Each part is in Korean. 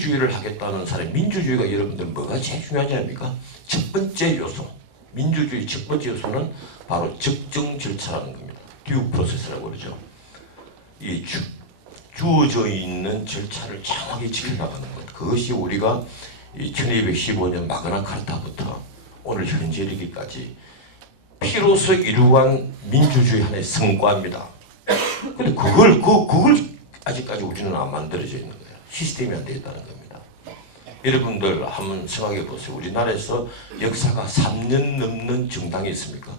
민주주의를 하겠다는 사람, 민주주의가 여러분들 뭐가 제일 중요하지 않습니까? 첫 번째 요소, 민주주의 첫 번째 요소는 바로 적정 절차라는 겁니다. 듀 프로세스라고 그러죠. 이 주어져 있는 절차를 정확히 지켜나가는 것. 그것이 우리가 1215년 마그나 카타부터 오늘 현재 이르기까지 피로서 이루어간 민주주의 하나의 성과입니다. 근데 그걸 아직까지 우리는 안 만들어져 있는 거예요. 시스템이 안 되어 있다는 겁니다. 여러분들 한번 생각해 보세요. 우리나라에서 역사가 3년 넘는 정당이 있습니까?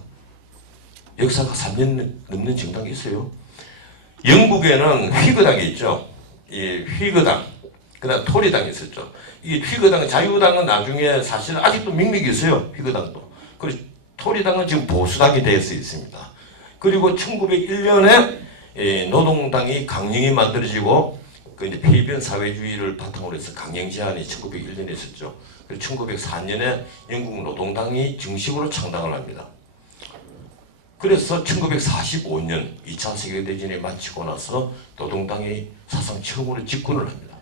역사가 3년 넘는 정당이 있어요? 영국에는 휘거당이 있죠. 이 휘거당, 그다음 토리당이 있었죠. 이 휘거당, 자유당은 나중에 사실 아직도 밍밍이 있어요. 휘거당도. 그리고 토리당은 지금 보수당이 되어서 있습니다. 그리고 1901년에 노동당이 강령이 만들어지고 그 이제 폐변 사회주의를 바탕으로 해서 강령 제안이 1901년에 있었죠. 그리고 1904년에 영국 노동당이 정식으로 창당을 합니다. 그래서 1945년 2차 세계대전이 마치고 나서 노동당이 사상 처음으로 집권을 합니다.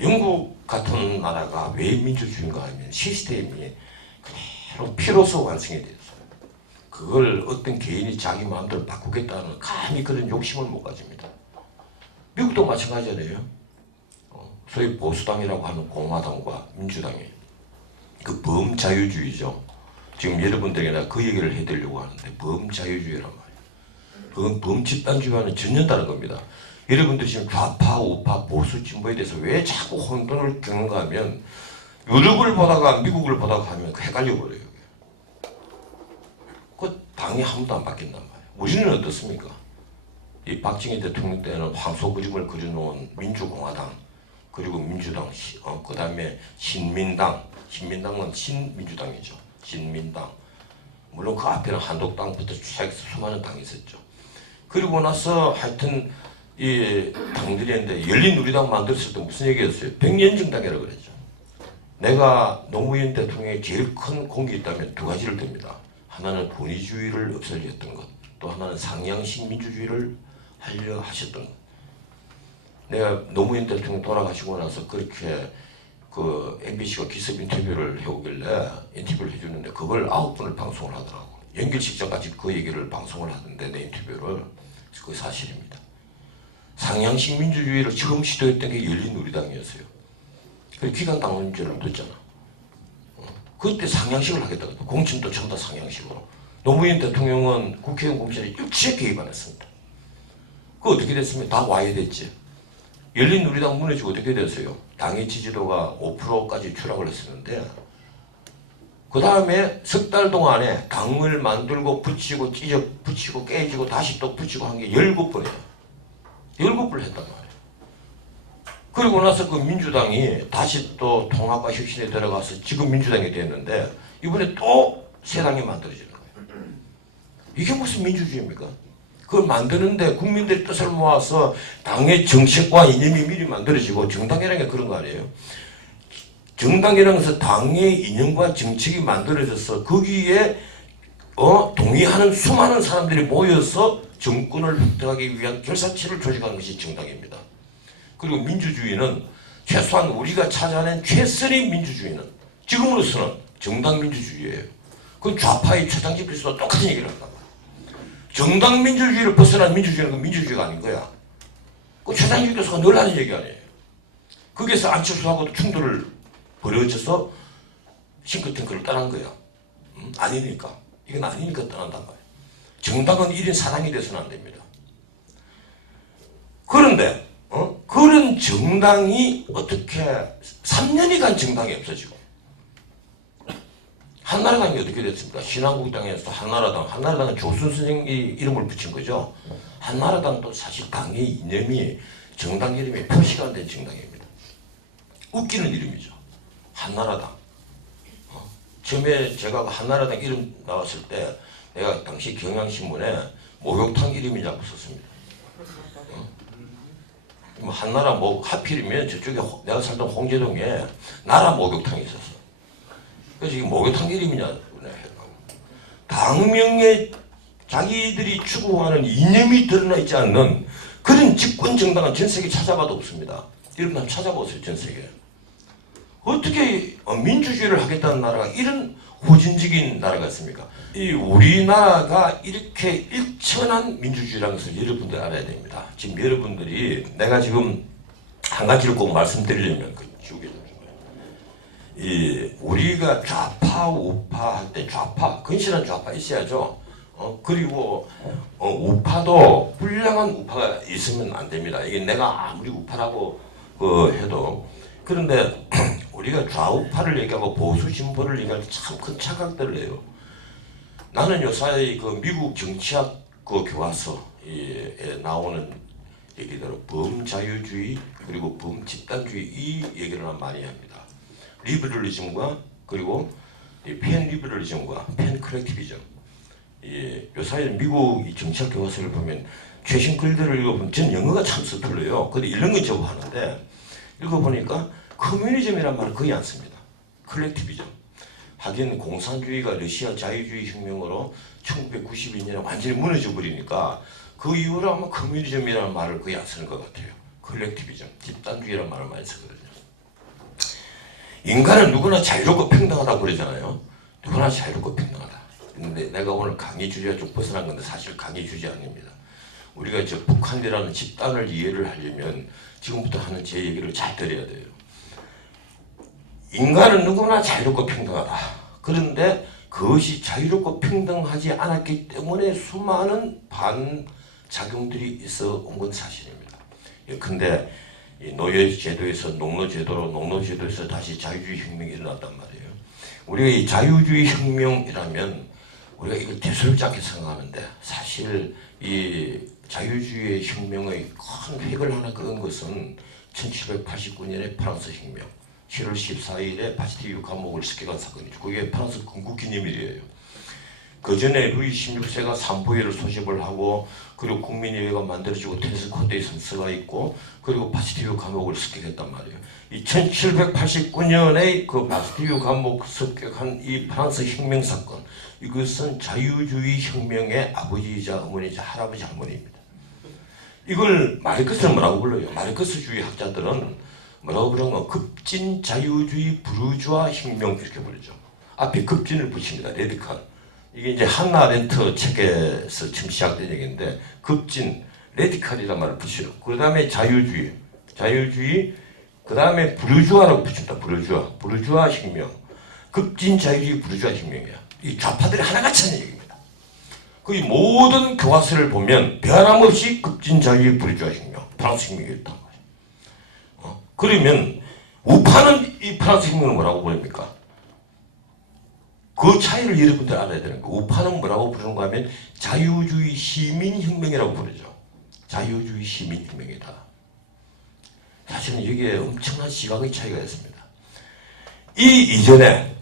영국 같은 나라가 왜 민주주의인가 하면 시스템이 그대로 피로서 완성이 됐어요. 그걸 어떤 개인이 자기 마음대로 바꾸겠다는 감히 그런 욕심을 못 가집니다. 미국도 마찬가지잖아요. 소위 보수당이라고 하는 공화당과 민주당이 그 범자유주의죠. 지금 여러분들에게 내가 그 얘기를 해드리려고 하는데 범자유주의란 말이에요. 그건 범집단주의와는 전혀 다른 겁니다. 여러분들이 지금 좌파, 우파, 보수, 진보에 대해서 왜 자꾸 혼돈을 겪는가 하면 유럽을 보다가 미국을 보다가 하면 헷갈려버려요. 그 당이 한 번도 안 바뀐단 말이에요. 우리는 어떻습니까? 이 박정희 대통령 때는 황소 그림을 그려놓은 민주공화당, 그리고 민주당, 그 다음에 신민당, 신민당은 신민주당이죠. 신민당. 물론 그 앞에는 한독당부터 쭉 수많은 당이 있었죠. 그리고 나서 하여튼 이 당들이 했는데 열린우리당 만들었을 때 무슨 얘기였어요? 백년정당이라고 그랬죠. 내가 노무현 대통령의 제일 큰 공이 있다면 두 가지를 듭니다. 하나는 권위주의를 없애려 했던 것, 또 하나는 상향식 민주주의를 하려 하셨던 것. 내가 노무현 대통령 돌아가시고 나서 그렇게 그 MBC가 기습 인터뷰를 해오길래 인터뷰를 해주는데 그걸 9분을 방송을 하더라고. 연결 직전까지 그 얘기를 방송을 하던데 내 인터뷰를. 그게 사실입니다. 상향식 민주주의를 처음 시도했던 게 열린우리당이었어요. 그래서 기강당원제를 뒀잖아. 그때 상향식을 하겠다고 했고 공천도 전부 다 상향식으로. 노무현 대통령은 국회의원 공천에 일체 개입 안 했습니다. 그 어떻게 됐습니까? 다 와야 됐지. 열린우리당 무너지고 어떻게 됐어요? 당의 지지도가 5%까지 추락을 했었는데 그 다음에 석 달 동안에 당을 만들고 붙이고 찢어 붙이고 깨지고 다시 또 붙이고 한 게 17번이에요. 17번을 했단 말이에요. 그리고 나서 그 민주당이 다시 또 통합과 혁신에 들어가서 지금 민주당이 됐는데 이번에 또 새 당이 만들어지는 거예요. 이게 무슨 민주주의입니까? 그걸 만드는데 국민들의 뜻을 모아서 당의 정책과 이념이 미리 만들어지고 정당이라는 게 그런 거 아니에요? 정당이라는 것은 당의 이념과 정책이 만들어져서 거기에 동의하는 수많은 사람들이 모여서 정권을 획득하기 위한 결사체를 조직하는 것이 정당입니다. 그리고 민주주의는 최소한 우리가 찾아낸 최선의 민주주의는 지금으로서는 정당 민주주의예요. 그건 좌파의 최상집 필수와 똑같은 얘기를 한다. 정당 민주주의를 벗어난 민주주의는 그 민주주의가 아닌 거야. 그 최상집 교수가 늘 하는 얘기 아니에요. 거기에서 안철수하고도 충돌을 벌어져서 싱크탱크를 떠난 거야. 아니니까. 이건 아니니까 떠난단 말이에요. 정당은 1인 사당이 돼서는 안 됩니다. 그런데 그런 정당이 어떻게 3년이 간 정당이 없어지고 한나라당이 어떻게 됐습니까? 신한국당에서 한나라당은 조순 선생이 이름을 붙인 거죠. 한나라당도 사실 당의 이념이 정당 이름이 표시가 안 된 정당입니다. 웃기는 이름이죠. 한나라당. 처음에 제가 한나라당 이름 나왔을 때 내가 당시 경향신문에 목욕탕 이름이라고 썼습니다. 한나라 하필이면 저쪽에 내가 살던 홍제동에 나라 목욕탕이 있었어. 그래서 이게 목욕탕 이름이냐 당명에 자기들이 추구하는 이념이 드러나 있지 않는 그런 집권 정당은 전 세계 찾아봐도 없습니다. 여러분 한번 찾아보세요. 전 세계. 어떻게 민주주의를 하겠다는 나라가 이런 호진적인 나라가 있습니까? 이 우리나라가 이렇게 일천한 민주주의라는 것을 여러분들 알아야 됩니다. 지금 여러분들이 내가 지금 한 가지를 꼭 말씀드리려면 지우개 좀 줘봐요. 이 우리가 좌파 우파 할 때 좌파 건실한 좌파 있어야죠. 그리고 우파도 훌륭한 우파가 있으면 안 됩니다. 이게 내가 아무리 우파라고 해도 그런데 우리가 좌우파를 얘기하고 보수 진보를 얘기할 때 참 큰 착각들을 해요. 나는 요사이 그 미국 정치학 그 교과서에 나오는 얘기대로 범자유주의 그리고 범집단주의 이 얘기를 많이 합니다. 리버럴리즘과 그리고 팬 리버럴리즘과 팬 컬렉티비즘. 요사이 미국 이 정치학 교과서를 보면 최신 글들을 읽어보면 전 영어가 참 서툴러요. 근데 읽는 건 저거 하는데 읽어보니까 커뮤니즘이란 말을 거의 안 씁니다. 컬렉티비즘. 하긴 공산주의가 러시아 자유주의 혁명으로 1992년에 완전히 무너져 버리니까 그 이후로 아마 커뮤니즘이라는 말을 거의 안 쓰는 것 같아요. 컬렉티비즘, 집단주의라는 말을 많이 쓰거든요. 인간은 누구나 자유롭고 평등하다고 그러잖아요. 누구나 자유롭고 평등하다. 근데 내가 오늘 강의 주제가 좀 벗어난 건데 사실 강의 주제 아닙니다. 우리가 저 북한이라는 집단을 이해를 하려면 지금부터 하는 제 얘기를 잘 들어야 돼요. 인간은 누구나 자유롭고 평등하다. 그런데 그것이 자유롭고 평등하지 않았기 때문에 수많은 반작용들이 있어 온 건 사실입니다. 근데 이 노예제도에서 농노제도에서 다시 자유주의 혁명이 일어났단 말이에요. 우리가 이 자유주의 혁명이라면 우리가 이걸 대수롭지 않게 생각하는데 사실 이 자유주의 혁명의 큰 획을 하나 그은 것은 1789년의 프랑스 혁명 7월 14일에 바스티유 감옥을 습격한 사건이죠. 그게 프랑스 건국기념일이에요. 그 전에 루이 16세가 삼보회를 소집을 하고 그리고 국민의회가 만들어지고 테니스 코트에 선서가 있고 그리고 바스티유 감옥을 습격했단 말이에요. 이 1789년에 그 바스티유 감옥 습격한 이 프랑스 혁명 사건 이것은 자유주의 혁명의 아버지이자 어머니이자 할아버지 할머니입니다. 이걸 마르크스는 뭐라고 불러요? 마르크스주의 학자들은 뭐라고 그러면 급진 자유주의 부르주아 혁명 이렇게 부르죠. 앞에 급진을 붙입니다. 레디칼. 이게 이제 한나 아렌트 책에서 처음 시작된 얘기인데 급진, 레디칼이라는 말을 붙여요. 그 다음에 자유주의, 그 다음에 부르주아라고 붙입니다. 부르주아 혁명. 급진 자유주의 부르주아 혁명이야. 이 좌파들이 하나같이 하는 얘기입니다. 거의 모든 교과서를 보면 변함없이 급진 자유주의 부르주아 혁명, 프랑스 혁명이었단 말이에요. 그러면 우파는 이 프랑스 혁명을 뭐라고 부릅니까? 그 차이를 여러분들 알아야 되는 거예요. 우파는 뭐라고 부르는가 하면 자유주의 시민혁명이라고 부르죠. 자유주의 시민혁명이다. 사실은 여기에 엄청난 시각의 차이가 있습니다. 이 이전에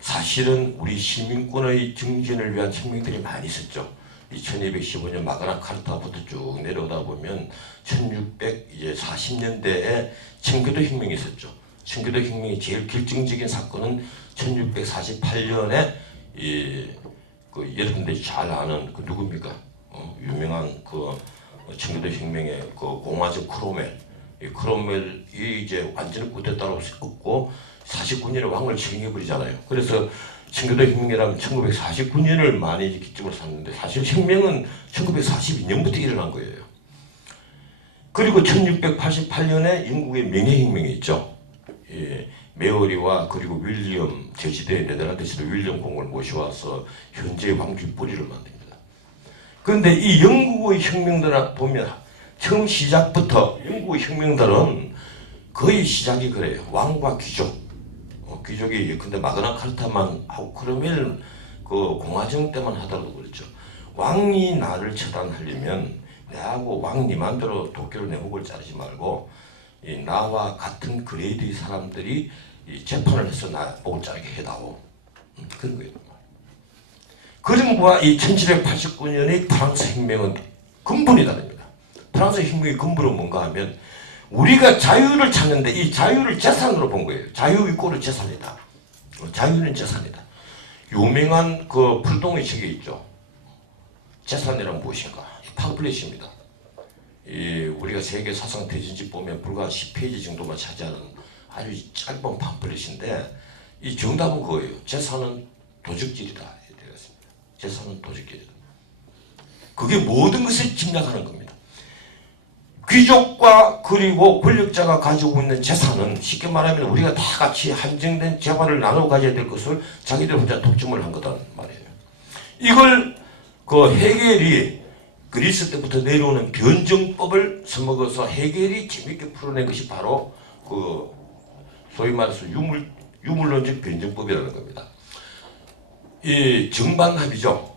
사실은 우리 시민권의 정진을 위한 혁명들이 많이 있었죠. 1215년 마그나 카르타부터 쭉 내려오다 보면 1640년대에 청교도 혁명이 있었죠. 청교도 혁명이 제일 결정적인 사건은 1648년에 여러분들이 잘 아는 그 누굽니까? 유명한 그 청교도 혁명의 그 공화적 크로멜. 이 크로멜이 이제 완전히 쿠데타로 없고 49년에 왕을 책임해버리잖아요. 그래서 청교도 혁명이라면 1949년을 많이 기점으로 삼는데 사실 혁명은 1942년부터 일어난 거예요. 그리고 1688년에 영국의 명예혁명이 있죠. 메어리와 그리고 윌리엄 제시대 네덜란드 시대 윌리엄 공을 모셔와서 현재의 왕주의 뿌리를 만듭니다. 그런데 이 영국의 혁명들을 보면 처음 시작부터 영국의 혁명들은 거의 시작이 그래요. 왕과 귀족. 귀족이 예컨대 마그나 카르타만 하고 그러면 그 공화정 때만 하더라도 그렇죠. 왕이 나를 처단하려면 내하고 왕이 마음대로 도끼로 내 목을 자르지 말고 나와 같은 그레이드의 사람들이 재판을 해서 나 목을 자르게 해다오. 그런 거예요. 그런 거와 이 1789년의 프랑스 혁명은 근본이 다릅니다. 프랑스 혁명의 근본은 뭔가 하면 우리가 자유를 찾는데 이 자유를 재산으로 본 거예요. 자유 이꼬르 재산이다. 자유는 재산이다. 유명한 그 불동의 책이 있죠. 재산이란 무엇인가? 파블리시입니다. 우리가 세계 사상 대전집 보면 불과 10페이지 정도만 차지하는 아주 짧은 팜플렛인데 이 정답은 그거예요. 재산은 도적질이다. 되겠습니다. 재산은 도적질이다. 그게 모든 것을 짐작하는 겁니다. 귀족과 그리고 권력자가 가지고 있는 재산은 쉽게 말하면 우리가 다 같이 한정된 재화를 나눠 가져야 될 것을 자기들 혼자 독점을 한 거란 말이에요. 이걸 그 헤겔이 그리스 때부터 내려오는 변증법을 써먹어서 헤겔이 재밌게 풀어낸 것이 바로 그 소위 말해서 유물론적 변증법이라는 겁니다. 이 정반합이죠.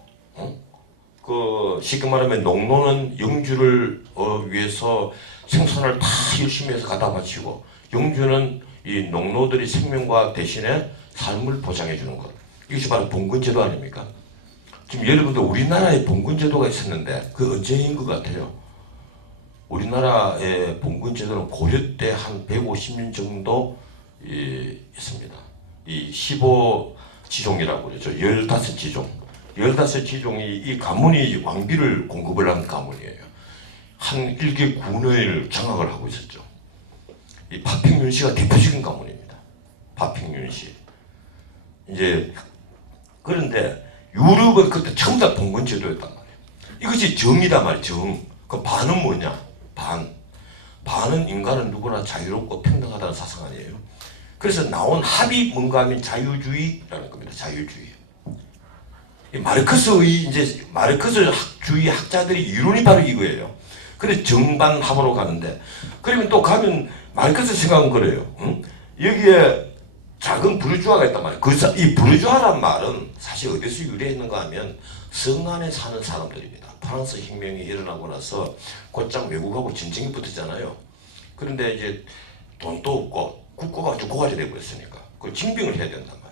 그 쉽게 말하면 농노는 영주를 위해서 생산을 다 열심히 해서 갖다 바치고 영주는 이 농노들이 생명과 대신에 삶을 보장해 주는 것. 이것이 바로 봉건제도 아닙니까? 지금 여러분들 우리나라에 봉건제도가 있었는데 그 언제인 것 같아요? 우리나라의 봉건제도는 고려 때 한 150년 정도 있습니다. 이 15지종이라고 그러죠. 15지종. 15지종이 이 가문이 왕비를 공급을 한 가문이에요. 한 일개 군을 장악을 하고 있었죠. 이 파평윤씨가 대표적인 가문입니다. 파평윤씨. 이제 그런데 유럽은 그때 전부 다 봉건제도였단 말이에요. 이것이 정이다 말이에요. 정. 그 반은 뭐냐? 반은 인간은 누구나 자유롭고 평등하다는 사상 아니에요. 그래서 나온 합이 뭔가 하면 자유주의라는 겁니다. 자유주의. 마르크스주의 학자들이 이론이 바로 이거예요. 그래서 정반합으로 가는데, 그러면 또 가면 마르크스 생각은 그래요. 응? 여기에 작은 부르주아가 있단 말이에요. 이 부르주아란 말은 사실 어디서 유래했는가 하면 성 안에 사는 사람들입니다. 프랑스 혁명이 일어나고 나서 곧장 외국하고 전쟁이 붙었잖아요. 그런데 이제 돈도 없고 국가가 고갈이 되어버렸으니까 그 징병을 해야 된단 말이에요.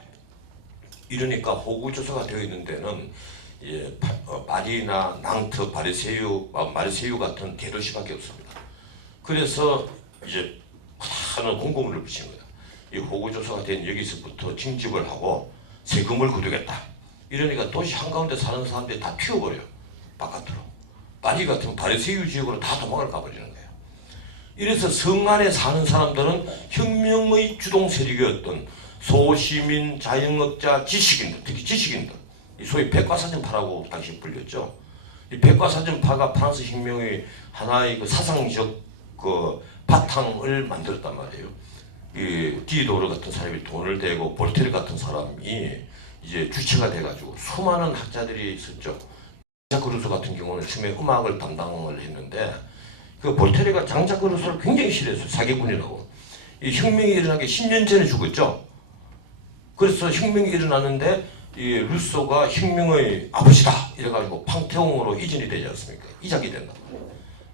이러니까 호구조사가 되어 있는 데는 파리나 낭트, 마르세유 같은 대도시밖에 없습니다. 그래서 이제 많은 공고문을 붙인 거예요. 이 호구조사가 된 여기서부터 징집을 하고 세금을 거두겠다. 이러니까 도시 한가운데 사는 사람들이 다 튀어버려요. 바깥으로. 파리 같은 바리새유 지역으로 다 도망을 가버리는 거예요. 이래서 성 안에 사는 사람들은 혁명의 주동 세력이었던 소시민, 자영업자, 지식인들, 특히 지식인들, 소위 백과사전파라고 당시 불렸죠. 이 백과사전파가 프랑스 혁명의 하나의 그 사상적 그 바탕을 만들었단 말이에요. 이 디도르 같은 사람이 돈을 대고 볼테르 같은 사람이 이제 주체가 돼가지고 수많은 학자들이 있었죠. 장작 그루소 같은 경우는 처음에 음악을 담당을 했는데 그 볼테르가 장작 그루소를 굉장히 싫어했어요. 사기꾼이라고. 이 혁명이 일어나기 10년 전에 죽었죠. 그래서 혁명이 일어났는데 이 루소가 혁명의 아버지다 이래가지고 팡테옹으로 이전이 되지 않습니까? 이작이 된다.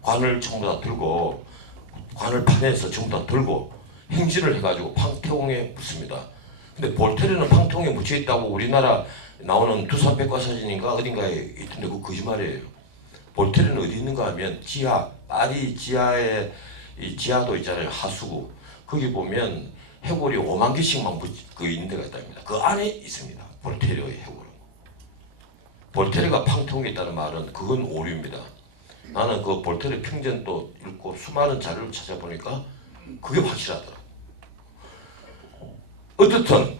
관을 전부 다 들고 관을 파내서 전부 다 들고 행진을 해가지고 팡테옹에 묻습니다. 근데 볼테르는 팡테옹에 묻혀 있다고 우리나라 나오는 두산 백과사전인가 어딘가에 있던데 그거 거짓말이에요. 볼테르는 어디 있는가 하면 지하, 파리 지하에 이 지하도 있잖아요. 하수구. 거기 보면 해골이 5만 개씩만 그 있는 데가 있답니다. 그 안에 있습니다. 볼테르의 해골은. 볼테르가 팡테옹에 있다는 말은 그건 오류입니다. 나는 그 볼테르 평전도 읽고 수많은 자료를 찾아보니까 그게 확실하더라. 어떻든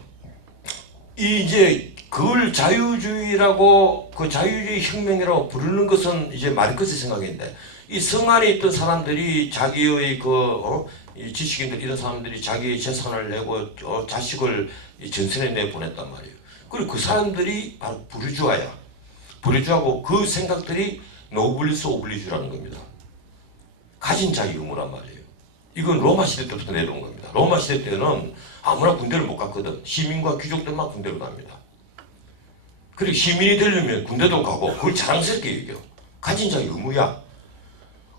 이제 그걸 자유주의라고 그 자유주의 혁명이라고 부르는 것은 이제 마르크스 생각인데 이 성 안에 있던 사람들이 자기의 이 지식인들 이런 사람들이 자기의 재산을 내고 자식을 전선에 내보냈단 말이에요. 그리고 그 사람들이 바로 부르주아야. 부르주아고 그 생각들이 노블리스 오블리주라는 겁니다. 가진 자의 의무란 말이에요. 이건 로마 시대 때부터 내려온 겁니다. 로마 시대 때는 아무나 군대를 못 갔거든. 시민과 귀족들만 군대를 갑니다. 그리고 시민이 되려면 군대도 가고 그걸 자랑스럽게 얘기해요. 가진 자의 의무야.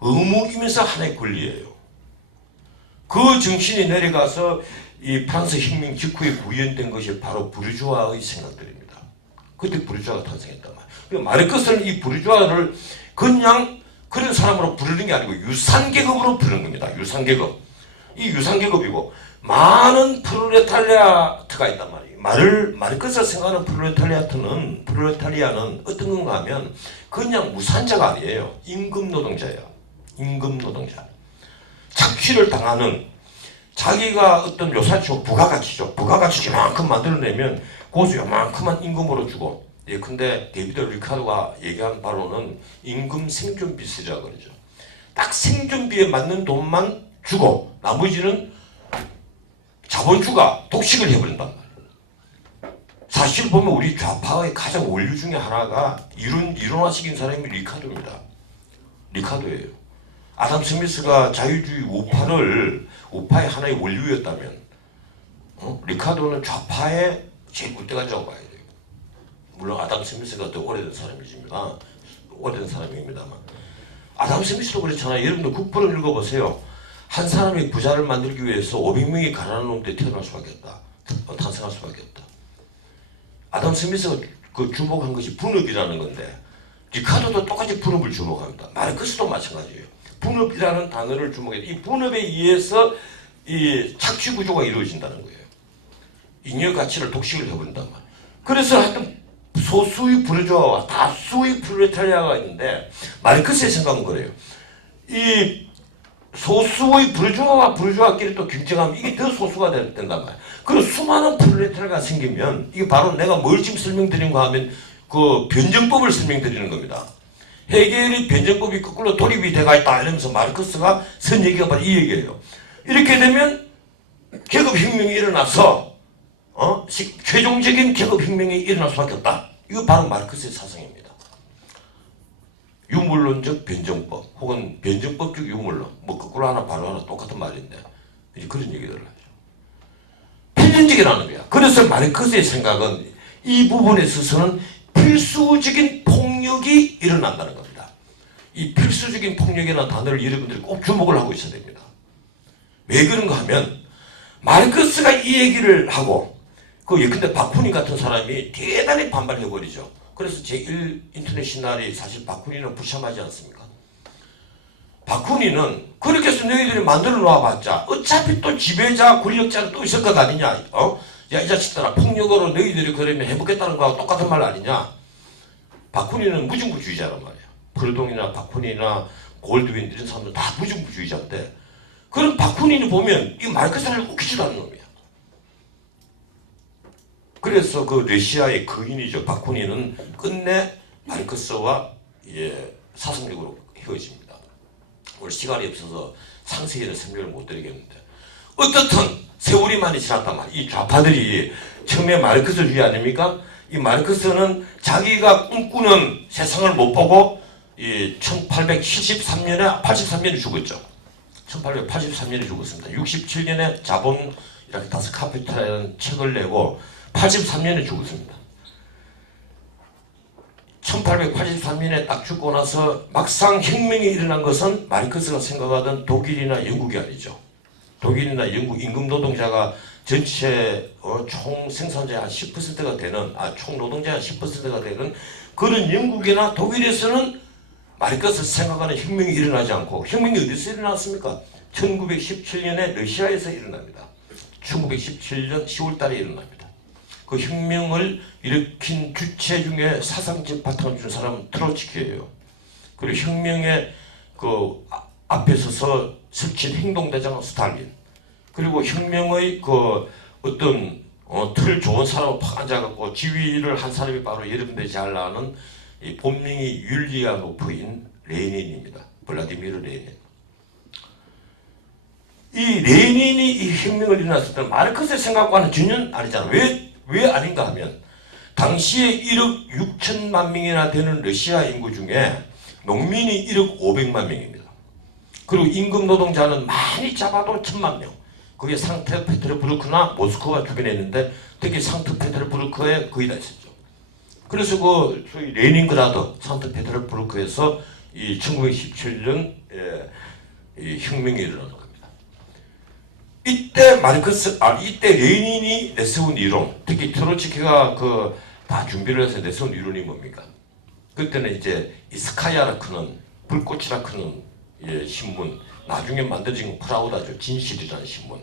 의무이면서 하나의 권리예요. 그 정신이 내려가서 이 프랑스 혁명 직후에 구현된 것이 바로 부르주아의 생각들입니다. 그때 부르주아가 탄생했단 말이에요. 마르크스는 이 부르주아를 그냥 그런 사람으로 부르는 게 아니고 유산계급으로 부르는 겁니다. 유산계급. 이 유산계급이고 많은 프롤레타리아트가 있단 말이에요. 마르크스가 생각하는 프롤레타리아는 어떤 건가 하면 그냥 무산자가 아니에요. 임금 노동자예요. 임금 노동자. 착취를 당하는 자기가 어떤 요살치고 부가가치죠. 부가가치 이만큼 만들어내면 고수 요만큼만 임금으로 주고 예컨대 데이비드 리카르도가 얘기한 바로는 임금 생존비 쓰자고 그러죠. 딱 생존비에 맞는 돈만 주고 나머지는 자본주가 독식을 해버린단 말이에요. 사실 보면 우리 좌파의 가장 원류 중에 하나가 이론화시킨 사람이 리카르도입니다. 리카르도예요. 아담 스미스가 자유주의 우파의 하나의 원류였다면 리카르도는 좌파의 제일 굴대가지라고 봐야 돼요. 물론 아담 스미스가 더 오래된 사람이지만 오래된 사람입니다만 아담 스미스도 그렇잖아요. 여러분들 국보를 읽어보세요. 한 사람이 부자를 만들기 위해서 500명이 가난한 놈한테 태어날 수밖에 없다. 탄생할 수밖에 없다. 아담 스미스가 그 주목한 것이 분업이라는 건데 리카르도도 똑같이 분업을 주목합니다. 마르크스도 마찬가지예요. 분업이라는 단어를 주목해요. 이 분업에 의해서 이 착취 구조가 이루어진다는 거예요. 잉여 가치를 독식을 해버린단 말이에요. 그래서 하여튼 소수의 부르주아와 다수의 프롤레타리아가 있는데 마르크스의 생각은 그래요. 이 소수의 부르주아와 부르주아끼리 또 경쟁하면 이게 더 소수가 된단 말이에요. 그리고 수많은 프롤레타리아가 생기면 이게 바로 내가 뭘 지금 설명드리는가 하면 그 변정법을 설명드리는 겁니다. 헤겔의 변정법이 거꾸로 돌입이 돼가 있다 이러면서 마르크스가 선 얘기가 바로 이 얘기예요. 이렇게 되면 계급혁명이 일어나서 최종적인 계급혁명이 일어날 수밖에 없다. 이거 바로 마르크스의 사상입니다. 유물론적 변정법 혹은 변정법적 유물론 뭐 거꾸로 하나 바로 하나 똑같은 말인데 이제 그런 얘기들을 하죠. 필연적이라는 거야. 그래서 마르크스의 생각은 이 부분에 있어서는 필수적인 폭력이 일어난다는 겁니다. 이 필수적인 폭력이라는 단어를 여러분들이 꼭 주목을 하고 있어야 됩니다. 왜 그런가 하면 마르크스가 이 얘기를 하고 예컨대 바쿠닌 같은 사람이 대단히 반발해버리죠. 그래서 제1인터내셔널이 사실 바쿠닌은 불참하지 않습니까? 바쿠닌은 그렇게 해서 너희들이 만들어 놓아봤자 어차피 또 지배자 권력자는 또 있을 것 아니냐. 야, 이 자식들아, 폭력으로 너희들이 그러면 해보겠다는 거하고 똑같은 말 아니냐. 바쿠닌은 무중부주의자란 말이에요. 프르동이나 바쿠닌이나 골드윈 이런 사람들 다 무중부주의자인데 그런 바쿠닌이 보면 이 마르크스를 웃기지도 않는 놈이야. 그래서 그 러시아의 거인이죠. 바쿠닌은 끝내 마르크스와 사상력으로 헤어집니다. 오늘 시간이 없어서 상세히는 설명을 못 드리겠는데 어떻든 세월이 많이 지났단 말이에요. 이 좌파들이 처음에 마르크스주의 아닙니까? 이 마르크스는 자기가 꿈꾸는 세상을 못 보고 이 1883년에 죽었죠. 1883년에 죽었습니다. 67년에 자본이라는 다스 카피탈이라는 책을 내고 83년에 죽었습니다. 1883년에 딱 죽고 나서 막상 혁명이 일어난 것은 마르크스가 생각하던 독일이나 영국이 아니죠. 독일이나 영국 임금 노동자가 전체 총 생산자의 한 10%가 되는 총 노동자의 한 10%가 되는 그런 영국이나 독일에서는 마르크스 생각하는 혁명이 일어나지 않고 혁명이 어디서 일어났습니까? 1917년에 러시아에서 일어납니다. 1917년 10월 달에 일어납니다. 그 혁명을 일으킨 주체 중에 사상적 바탕을 준 사람은 트로츠키예요. 그리고 혁명의 그 앞에 서서 설친 행동대장은 스탈린. 그리고 혁명의 그 어떤 틀 좋은 사람을 팍 앉아갖고 지휘를 한 사람이 바로 여러분들이 잘 아는 이 본명이 율리아노프인 레닌입니다. 블라디미르 레닌. 이 레닌이 이 혁명을 일어났을 때 마르크스의 생각과는 전혀 아니잖아. 왜 아닌가 하면 당시에 1억 6천만 명이나 되는 러시아 인구 중에 농민이 1억 500만 명입니다. 그리고 임금 노동자는 많이 잡아도 1000만 명. 그게 상트페테르부르크나 모스크바 주변에 있는데 특히 상트페테르부르크에 거의 다 있었죠. 그래서 그 소위 레닌그라드 상트페테르부르크에서 이 1917년 이 혁명이 일어나는 겁니다. 이때 이때 레닌이 내세운 이론, 특히 트로츠키가 다 준비를 해서 내세운 이론이 뭡니까? 그때는 이제 이스카야라 크는 불꽃이라 크는 신문, 나중에 만들어진 프라우다죠. 진실이라는 신문.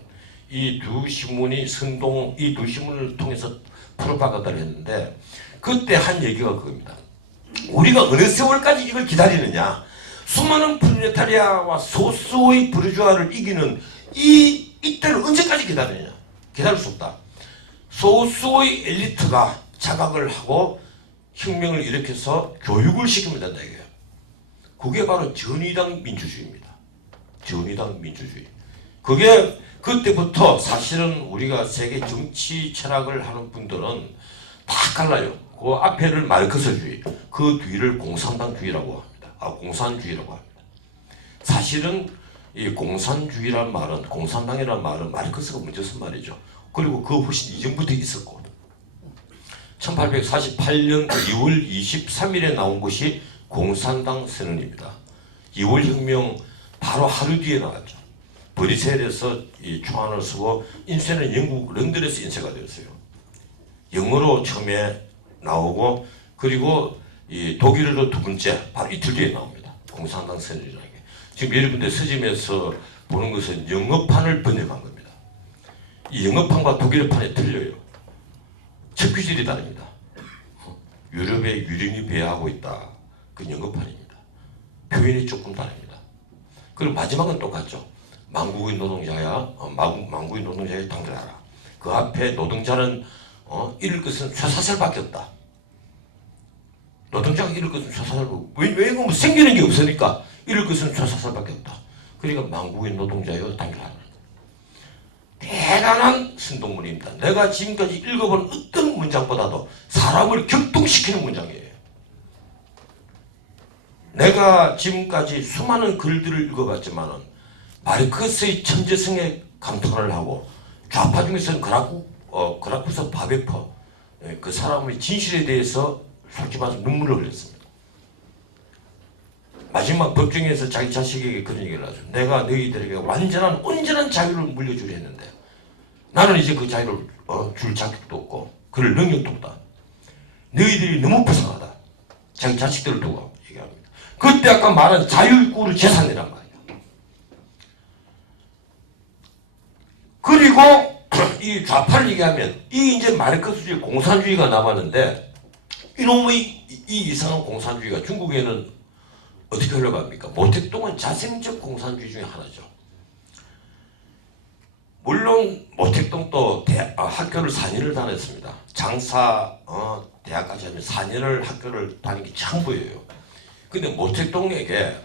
이 두 신문이 이 두 신문을 통해서 프로파간다를 했는데 그때 한 얘기가 그겁니다. 우리가 어느 세월까지 이걸 기다리느냐. 수많은 프롤레타리아와 소수의 부르주아를 이기는 이때를 언제까지 기다리냐? 기다릴 수 없다. 소수의 엘리트가 자각을 하고 혁명을 일으켜서 교육을 시키면 된다 이거예요. 그게 바로 전위당 민주주의입니다. 전위당 민주주의. 그게 그때부터 사실은 우리가 세계 정치 철학을 하는 분들은 다 갈라요. 그 앞에를 마르크스주의, 그 뒤를 공산당주의라고 합니다. 공산주의라고 합니다. 사실은 이 공산주의란 말은, 공산당이란 말은 마르크스가 먼저 쓴 말이죠. 그리고 그 훨씬 이전부터 있었고 1848년 2월 23일에 나온 것이 공산당 선언입니다. 2월 혁명 바로 하루 뒤에 나왔죠. 브뤼셀에서 이 초안을 쓰고 인쇄는 영국 런던에서 인쇄가 되었어요. 영어로 처음에 나오고 그리고 이 독일어로 두 번째 바로 이틀 뒤에 나옵니다. 공산당 선언이라는 게. 지금 여러분들 서점에서 보는 것은 영어판을 번역한 겁니다. 이 영어판과 독일어판이 틀려요. 첫 구절이 다릅니다. 유럽의 유령이 배회하고 있다. 그 영어판입니다. 표현이 조금 다릅니다. 그리고 마지막은 똑같죠. 망국의 노동자야, 망국의 노동자에 단결하라. 그 앞에 노동자는 잃을 것은 쇠사슬밖에 없다. 노동자가 잃을 것은 쇠사슬밖에. 왜 뭐 생기는 게 없으니까 잃을 것은 쇠사슬밖에 없다. 그러니까 망국의 노동자여 단결하라. 대단한 선동문입니다. 내가 지금까지 읽어본 어떤 문장보다도 사람을 격동시키는 문장이에요. 내가 지금까지 수많은 글들을 읽어봤지만은 마르크스의 천재성에 감탄을 하고 좌파 중에서는 그라쿠스 바베퍼 그 사람의 진실에 대해서 솔직히 말해서 눈물을 흘렸습니다. 마지막 법정에서 자기 자식에게 그런 얘기를 하죠. 내가 너희들에게 온전한 자유를 물려주려 했는데 나는 이제 그 자유를 줄 자격도 없고 그럴 능력도 없다. 너희들이 너무 불쌍하다. 자기 자식들을 두고 얘기합니다. 그때 아까 말한 자유이꾸를 재산이란 말이야. 그리고 이 좌파를 얘기하면 이 이제 마르크스주의 공산주의가 남았는데 이놈의 이 이상한 공산주의가 중국에는 어떻게 흘러갑니까? 모택동은 자생적 공산주의 중에 하나죠. 물론 모택동도 학교를 4년을 다녔습니다. 장사 대학까지 하면 4년을 학교를 다니기 참 보여요. 근데 모택동에게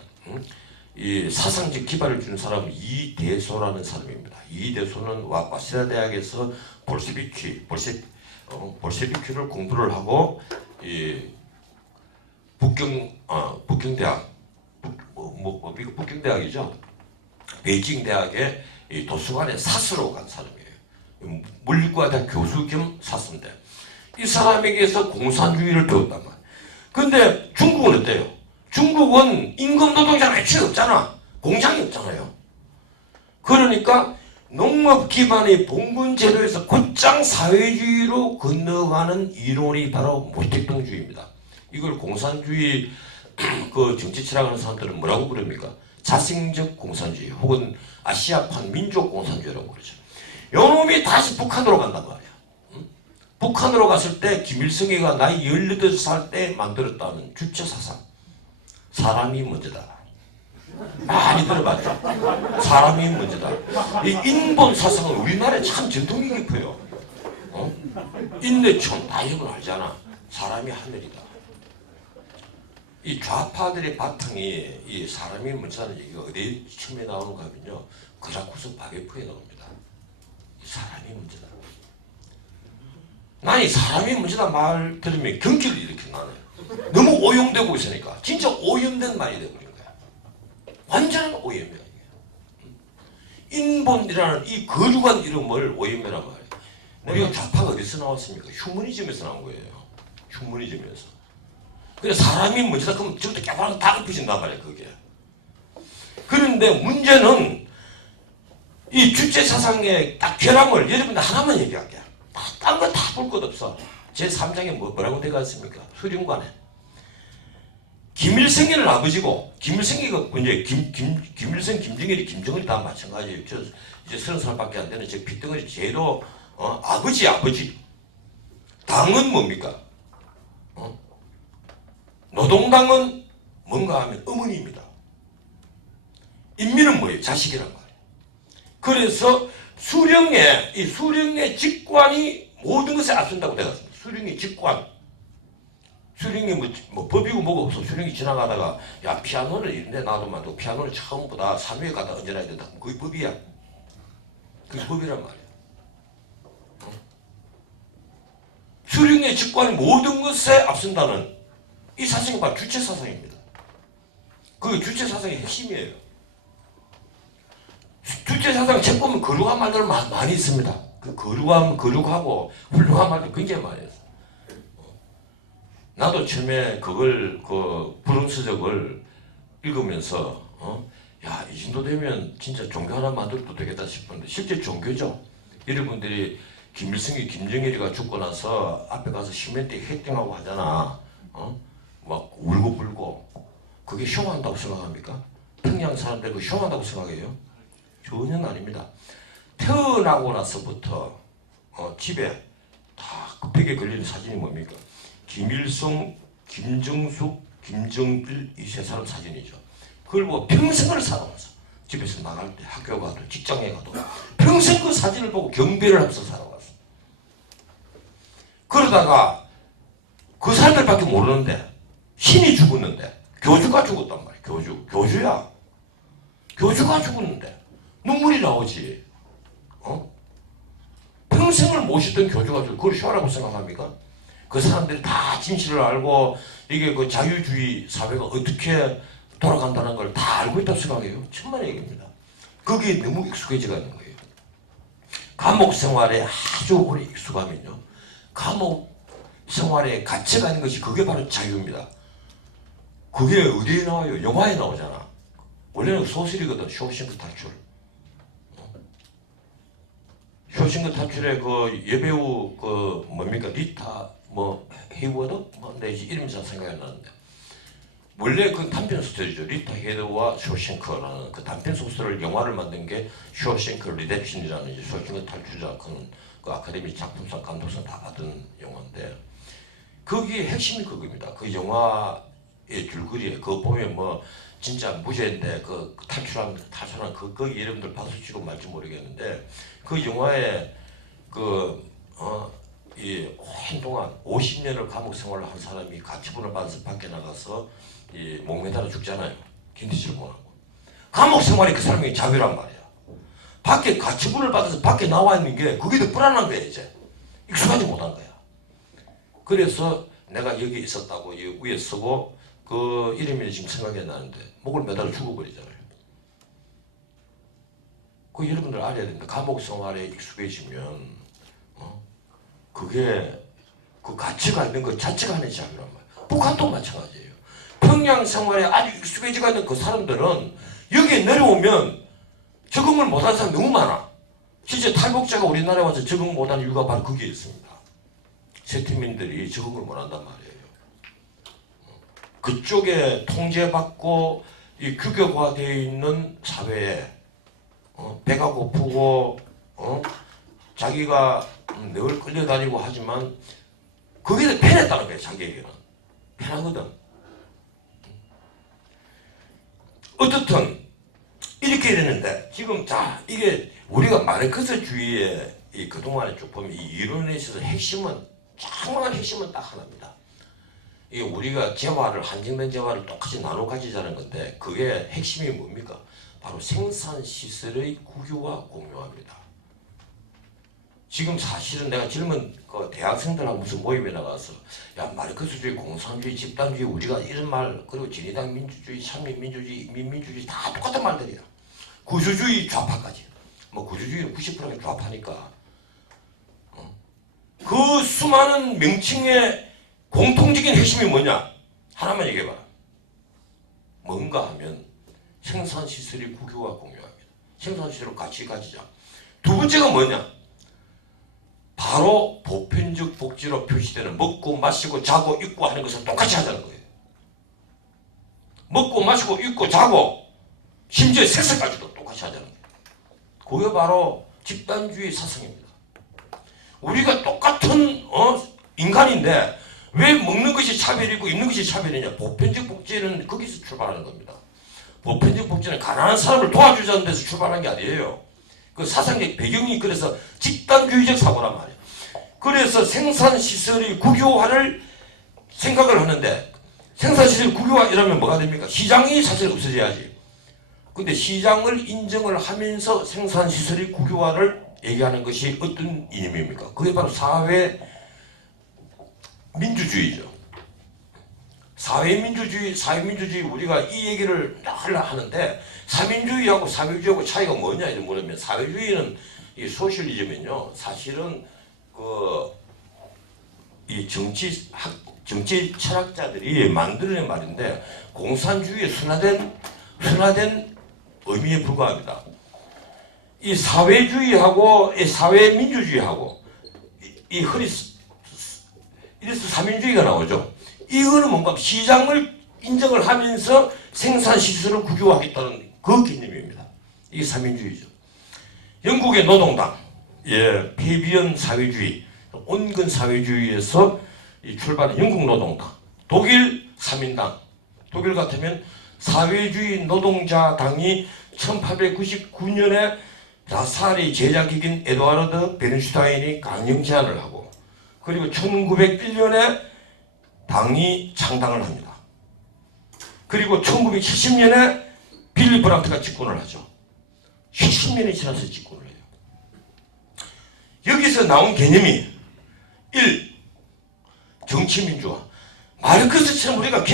이 사상적 기반을 준 사람은 이대소라는 사람입니다. 이대소는 와세다 대학에서 볼셰비키를 공부를 하고 이 북경대학 북경대학이죠. 베이징 대학의 이 도서관에 사스로 간 사람이에요. 물리과대 교수 겸 사스인데 이 사람에게서 공산주의를 배웠단 말이에요. 근데 중국은 어때요? 중국은 임금 노동자가 애초에 없잖아. 공장이 없잖아요. 그러니까 농업 기반의 봉건 제도에서 곧장 사회주의로 건너가는 이론이 바로 모택동주의입니다. 이걸 공산주의 그 정치 철학하는 사람들은 뭐라고 부릅니까? 자생적 공산주의 혹은 아시아판 민족 공산주의라고 그러죠. 요놈이 다시 북한으로 간단 말이야. 북한으로 갔을 때 김일성이가 나이 18살 때 만들었다는 주체사상. 사람이 문제다. 많이 들어봤죠? 사람이 문제다. 이 인본 사상은 우리나라에 참 전통이 깊어요. 인내촌 다 이건 알잖아. 사람이 하늘이다. 이 좌파들의 바탕이 이 사람이 문제라는 얘기가 어디 처음에 나오는가 하면요. 그라쿠스 바베프에 나옵니다. 이 사람이 문제다. 난 이 사람이 문제다 말 들으면 경기를 이렇게 나네요. 너무 오염되고 있으니까 진짜 오염된 말이 되어버린 거야. 완전한 오염이야. 인본이라는 이 거룩한 이름을 오염이란 말이야. 우리가 좌파가 어디서 나왔습니까? 휴머니즘에서 나온 거예요. 휴머니즘에서. 그래 사람이 문제다 그러면 저부터 깨끗하게 다 엎어진단 말이야 그게. 그런데 문제는 이 주체 사상의 딱 결함을 여러분들 하나만 얘기할게. 딴 거 다 볼 것 없어. 제 3장에 뭐라고 되어 있습니까? 수령관에 김일성이는 아버지고 김일성이가 이제 김일성, 김정일이, 김정은이 다 마찬가지예요. 저 이제 30살밖에 안 되는 저 핏덩어리 제도 아버지. 당은 뭡니까? 노동당은 뭔가 하면 어머니입니다. 인민은 뭐예요? 자식이란 말이에요. 그래서 수령의 직관이 모든 것에 앞선다고 되었습니다. 수령의 직관. 수령이 뭐 법이고 뭐가 없어. 수령이 지나가다가 야 피아노를 이런데 놔두면 피아노를 처음보다 3위에 갖다 얹어놔야 된다. 그게 법이야. 그게 법이란 말이야. 수령의 직관이 모든 것에 앞선다는 이 사상이 바로 주체사상입니다. 그게 주체사상의 핵심이에요. 주체사상 책 보면 거룩한 말들 많이 있습니다. 그 거룩하고 훌륭한 말들 굉장히 많이 있어요. 나도 처음에 그걸 불운서적을 읽으면서 야, 이 정도 되면 진짜 종교 하나 만들어도 되겠다 싶었는데 실제 종교죠. 여러분들이 김일성이 김정일이가 죽고 나서 앞에 가서 시멘트 헤팅하고 하잖아. 막 울고불고. 그게 쇼한다고 생각합니까? 평양 사람들 그 쇼한다고 생각해요? 전혀 아닙니다. 태어나고 나서부터 집에 다 그 벽에 걸리는 사진이 뭡니까? 김일성, 김정숙, 김정일 이 세 사람 사진이죠. 그걸 보고 평생을 살아와서 집에서 나갈 때 학교 가도 직장에 가도 평생 그 사진을 보고 경배를 하면서 살아왔어. 그러다가 그 사람들밖에 모르는데 신이 죽었는데 교주가 죽었단 말이야. 교주야. 교주가 죽었는데 눈물이 나오지. 평생을 모시던 교주가 죽고 그걸 쇼라고 생각합니까? 그 사람들이 다 진실을 알고 이게 그 자유주의 사회가 어떻게 돌아간다는 걸 다 알고 있다고 생각해요. 천만의 얘기입니다. 거기에 너무 익숙해져 가는 거예요. 감옥 생활에 아주 오래 익숙하면요. 감옥 생활에 갇혀가 있는 것이 그게 바로 자유입니다. 그게 어디에 나와요? 영화에 나오잖아. 원래는 소설이거든. 쇼생크 탈출. 쇼생크 탈출에 그 여배우 그 뭡니까? 리타 헤이워드? 내지 이름이 잘 생각이 안 나는데 원래 그 단편 소설이죠. 리타 헤이워드와 쇼생크라는 그 단편 소설을 영화를 만든 게 쇼생크 리뎀션이라는 쇼생크 탈출자 그 아카데미 작품상 감독상 다 받은 영화인데 거기에 핵심이 그겁니다. 그 영화의 줄거리에 그거 보면 뭐 진짜 무죄인데 그 탈출한 거기 여러분들 박수 치고 말지 모르겠는데 그 영화에 이 오랜 동안 50년을 감옥 생활을 한 사람이 가처분을 받아서 밖에 나가서 이 목매달아 죽잖아요. 견디지를 못하고. 감옥 생활이 그 사람이 자유란 말이야. 밖에 가처분을 받아서 밖에 나와 있는 게 그게 더 불안한 거야 이제. 익숙하지 못한 거야. 그래서 내가 여기 있었다고 여기 위에 쓰고 그 이름이 지금 생각이 안 나는데 목을 매달아 죽어버리잖아요. 그 여러분들 알아야 됩니다. 감옥 생활에 익숙해지면 그게 그 가치가 있는 것 자체가 하는 자유란 말이에요. 북한도 마찬가지예요. 평양 생활에 아주 익숙해지가 있는 그 사람들은 여기에 내려오면 적응을 못하는 사람이 너무 많아. 실제 탈북자가 우리나라에 와서 적응 못하는 이유가 바로 거기에 있습니다. 세트민들이 적응을 못한단 말이에요. 그쪽에 통제받고 이 규격화되어 있는 사회에 배가 고프고 자기가 늘 끌려다니고 하지만 거기에 편했다는 거예요. 자기에게는 편하거든. 어떻든 이렇게 되는데 지금 자 이게 우리가 마르크스주의의 이 그동안에 쭉 보면 이 이론에 있어서 핵심은 정말 핵심은 딱 하나입니다. 이게 우리가 재화를 한정된 재화를 똑같이 나눠 가지자는 건데 그게 핵심이 뭡니까? 바로 생산시설의 국유와 공유화입니다. 지금 사실은 내가 젊은 그 대학생들하고 무슨 모임에 나가서 야 마르크스주의, 공산주의, 집단주의 우리가 이런 말 그리고 진의당 민주주의, 삼민민주주의, 인민민주주의 다 똑같은 말들이야. 구조주의 좌파까지. 뭐 구조주의는 90%가 좌파니까. 그 수많은 명칭의 공통적인 핵심이 뭐냐? 하나만 얘기해봐. 뭔가 하면 생산시설이 국유와 공유합니다. 생산시설을 같이 가지자. 두 번째가 뭐냐? 바로 보편적 복지로 표시되는 먹고 마시고 자고 입고 하는 것을 똑같이 하자는 거예요. 먹고 마시고 입고 자고 심지어 섹스까지도 똑같이 하자는 거예요. 그게 바로 집단주의 사상입니다. 우리가 똑같은 인간인데 왜 먹는 것이 차별이고 입는 것이 차별이냐? 보편적 복지는 거기서 출발하는 겁니다. 보편적 복지는 가난한 사람을 도와주자는 데서 출발한 게 아니에요. 그 사상적 배경이 그래서 집단주의적 사고란 말이에요. 그래서 생산시설의 국유화를 생각을 하는데 생산시설 국유화 이러면 뭐가 됩니까? 시장이 사실 없어져야지. 근데 시장을 인정을 하면서 생산시설의 국유화를 얘기하는 것이 어떤 이념입니까? 그게 바로 사회 민주주의죠. 사회민주주의 우리가 이 얘기를 늘 하는데 사민주의하고 사회주의하고 차이가 뭐냐 이런 물으면 사회주의는 이 소셜리즘은요 사실은 이 정치 철학자들이 만들어낸 말인데 공산주의의 순화된 의미에 불과합니다. 이 사회주의하고 이 사회민주주의하고 이래서 사민주의가 나오죠. 이거는 뭔가 시장을 인정을 하면서 생산시설을 국유화하겠다는 그 개념입니다. 이게 사민주의죠. 영국의 노동당, 페비언 사회주의, 온건 사회주의에서 출발한 영국 노동당, 독일 사민당, 독일 같으면 사회주의 노동자당이 1899년에 라살의 제자기긴 에드와르드 베른슈타인이 강령 제안을 하고 그리고 1901년에 당이 창당을 합니다. 그리고 1970년에 빌리 브란트가 집권을 하죠. 70년이 지나서 집권을 해요. 여기서 나온 개념이 1. 정치민주화. 마르크스처럼 우리가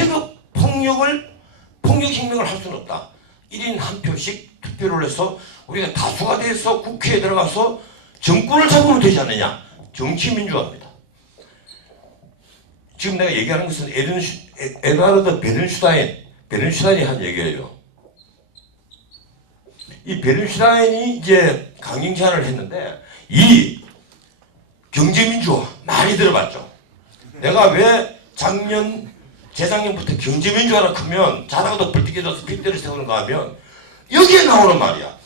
폭력혁명을 할 수는 없다. 1인 한 표씩 투표를 해서 우리가 다수가 돼서 국회에 들어가서 정권을 잡으면 되지 않느냐. 정치민주화입니다. 지금 내가 얘기하는 것은 에드와르드 베른슈타인이 한 얘기예요. 이 베른슈타인이 이제 강령 제안을 했는데 이 경제민주화 많이 들어봤죠. 내가 왜 재작년부터 경제민주화를 크면 자다가도 벌떡 일어나서 핏대를 세우는가 하면 여기에 나오는 말이야.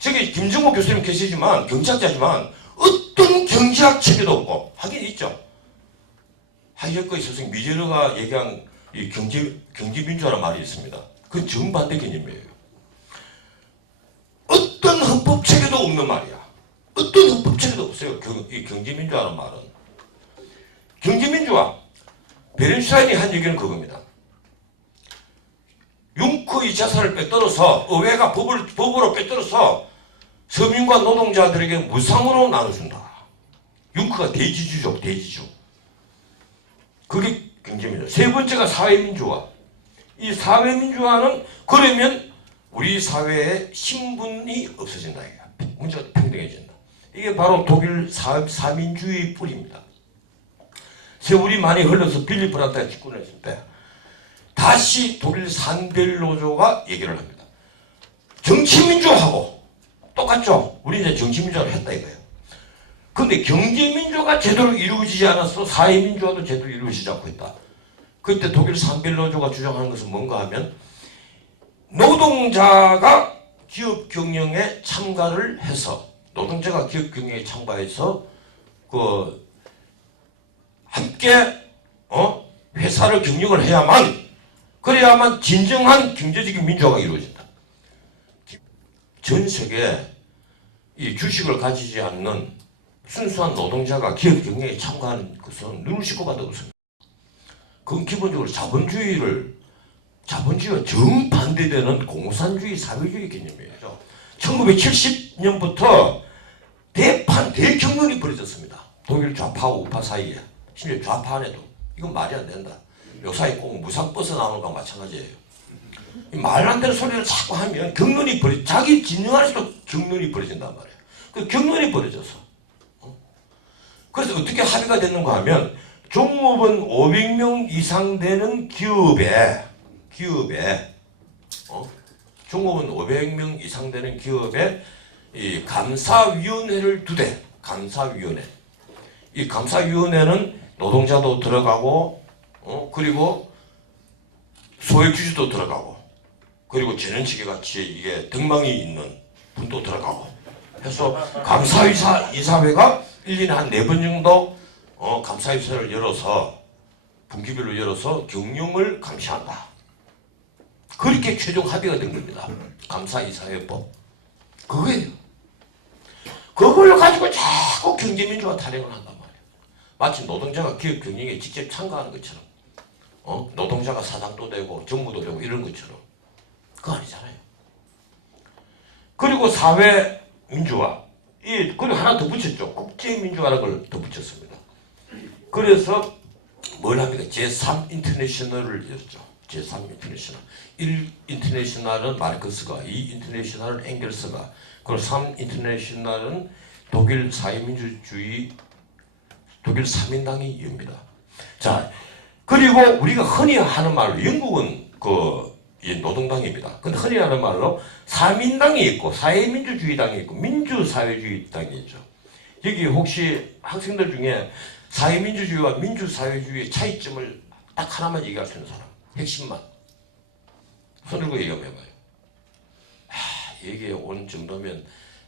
저기 김정호 교수님 계시지만 경제학자지만 어떤 경제학 체계도 없고 하긴 있죠. 하이에커의 스승 미제르가 얘기한 이 경제민주화라는 말이 있습니다. 그건 정반대 개념이에요. 어떤 헌법체계도 없는 말이야. 어떤 헌법체계도 없어요. 이 경제민주화라는 말은. 경제민주화. 베른슈타인이 한 얘기는 그겁니다. 융크의 재산을 빼떨어서 의회가 법으로 빼떨어서 서민과 노동자들에게 무상으로 나눠준다. 융크가 대지주죠. 대지주. 그게 경제민주화. 세 번째가 사회민주화. 이 사회민주화는 그러면 우리 사회의 신분이 없어진다. 문제가 평등해진다. 이게 바로 독일 사민주의 뿌리입니다. 세월이 많이 흘러서 빌리 브란트가 집권을 했을 때 다시 독일 산별노조가 얘기를 합니다. 정치민주화하고 똑같죠. 우리 이제 정치민주화를 했다 이거예요. 근데 경제민주화가 제대로 이루어지지 않아서 사회민주화도 제대로 이루어지지 않고 있다. 그때 독일 산별노조가 주장하는 것은 뭔가 하면 노동자가 기업 경영에 참가를 해서 노동자가 기업 경영에 참가해서 함께 회사를 경영을 그래야만 진정한 경제적인 민주화가 이루어진다. 전 세계 이 주식을 가지지 않는 순수한 노동자가 기업 경영에 참가하는 것은 눈을 씻고 봐도 없습니다. 그건 기본적으로 자본주의와 정반대되는 공산주의, 사회주의 개념이에요. 1970년부터 대경론이 벌어졌습니다. 독일 좌파와 우파 사이에. 심지어 좌파 안에도. 이건 말이 안 된다. 요사이 꼭 무상버스 나오는 거랑 마찬가지예요. 말 안 되는 소리를 자꾸 하면 자기 진영 안에서도 경론이 벌어진단 말이에요. 그 경론이 벌어져서. 그래서 어떻게 합의가 됐는가 하면 종업원 500명 이상 되는 기업에 종업원 500명 이상 되는 기업에 이 감사위원회를 두대. 감사위원회. 이 감사위원회는 노동자도 들어가고 그리고 소액주주도 들어가고 그리고 재년치계같이 이게 등망이 있는 분도 들어가고 해서 감사이사회가 1년에 한 4번 정도 감사이사를 열어서 분기별로 열어서 경영을 감시한다. 그렇게 최종 합의가 된 겁니다. 감사이사회법. 그거예요. 그걸 가지고 자꾸 경제민주화 타령을 한단 말이에요. 마치 노동자가 기업 경영에 직접 참가하는 것처럼, 노동자가 사장도 되고 정부도 되고 이런 것처럼. 그거 아니잖아요. 그리고 사회민주화. 그리고 하나 더 붙였죠. 국제민주화라는 걸 더 붙였습니다. 그래서 뭘 합니까? 제3 인터내셔널을 열었죠. 제3 인터내셔널. 1 인터내셔널은 마르크스가, 2 인터내셔널은 엥겔스가, 그리고 3 인터내셔널은 독일 사회민주주의, 독일 3인당이 엽니다. 자, 그리고 우리가 흔히 하는 말로, 영국은 노동당입니다. 근데 흔히 하는 말로 3인당이 있고, 사회민주주의당이 있고, 민주사회주의당이 있죠. 여기 혹시 학생들 중에 사회민주주의와 민주사회주의의 차이점을 딱 하나만 얘기할 수 있는 사람, 핵심만 손 들고 얘기 한번 해봐요. 얘기에 온 정도면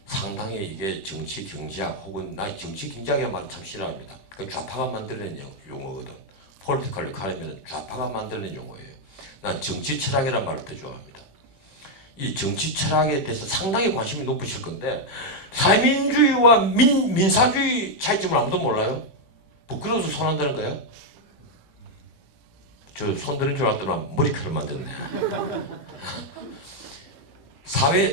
상당히 이게 정치 경제학 혹은 나 정치 경제학이라는 말은 참 싫어합니다. 그 좌파가 만들어낸 용어거든. Political economy는 좌파가 만들어낸 용어예요. 난 정치 철학이라는 말을 더 좋아합니다. 이 정치 철학에 대해서 상당히 관심이 높으실 건데, 사회민주주의와 민사주의 차이점을 아무도 몰라요? 부끄러워서 손 안 드는 거예요? 저 손 드는 줄 알았더니 머리카락 만졌네.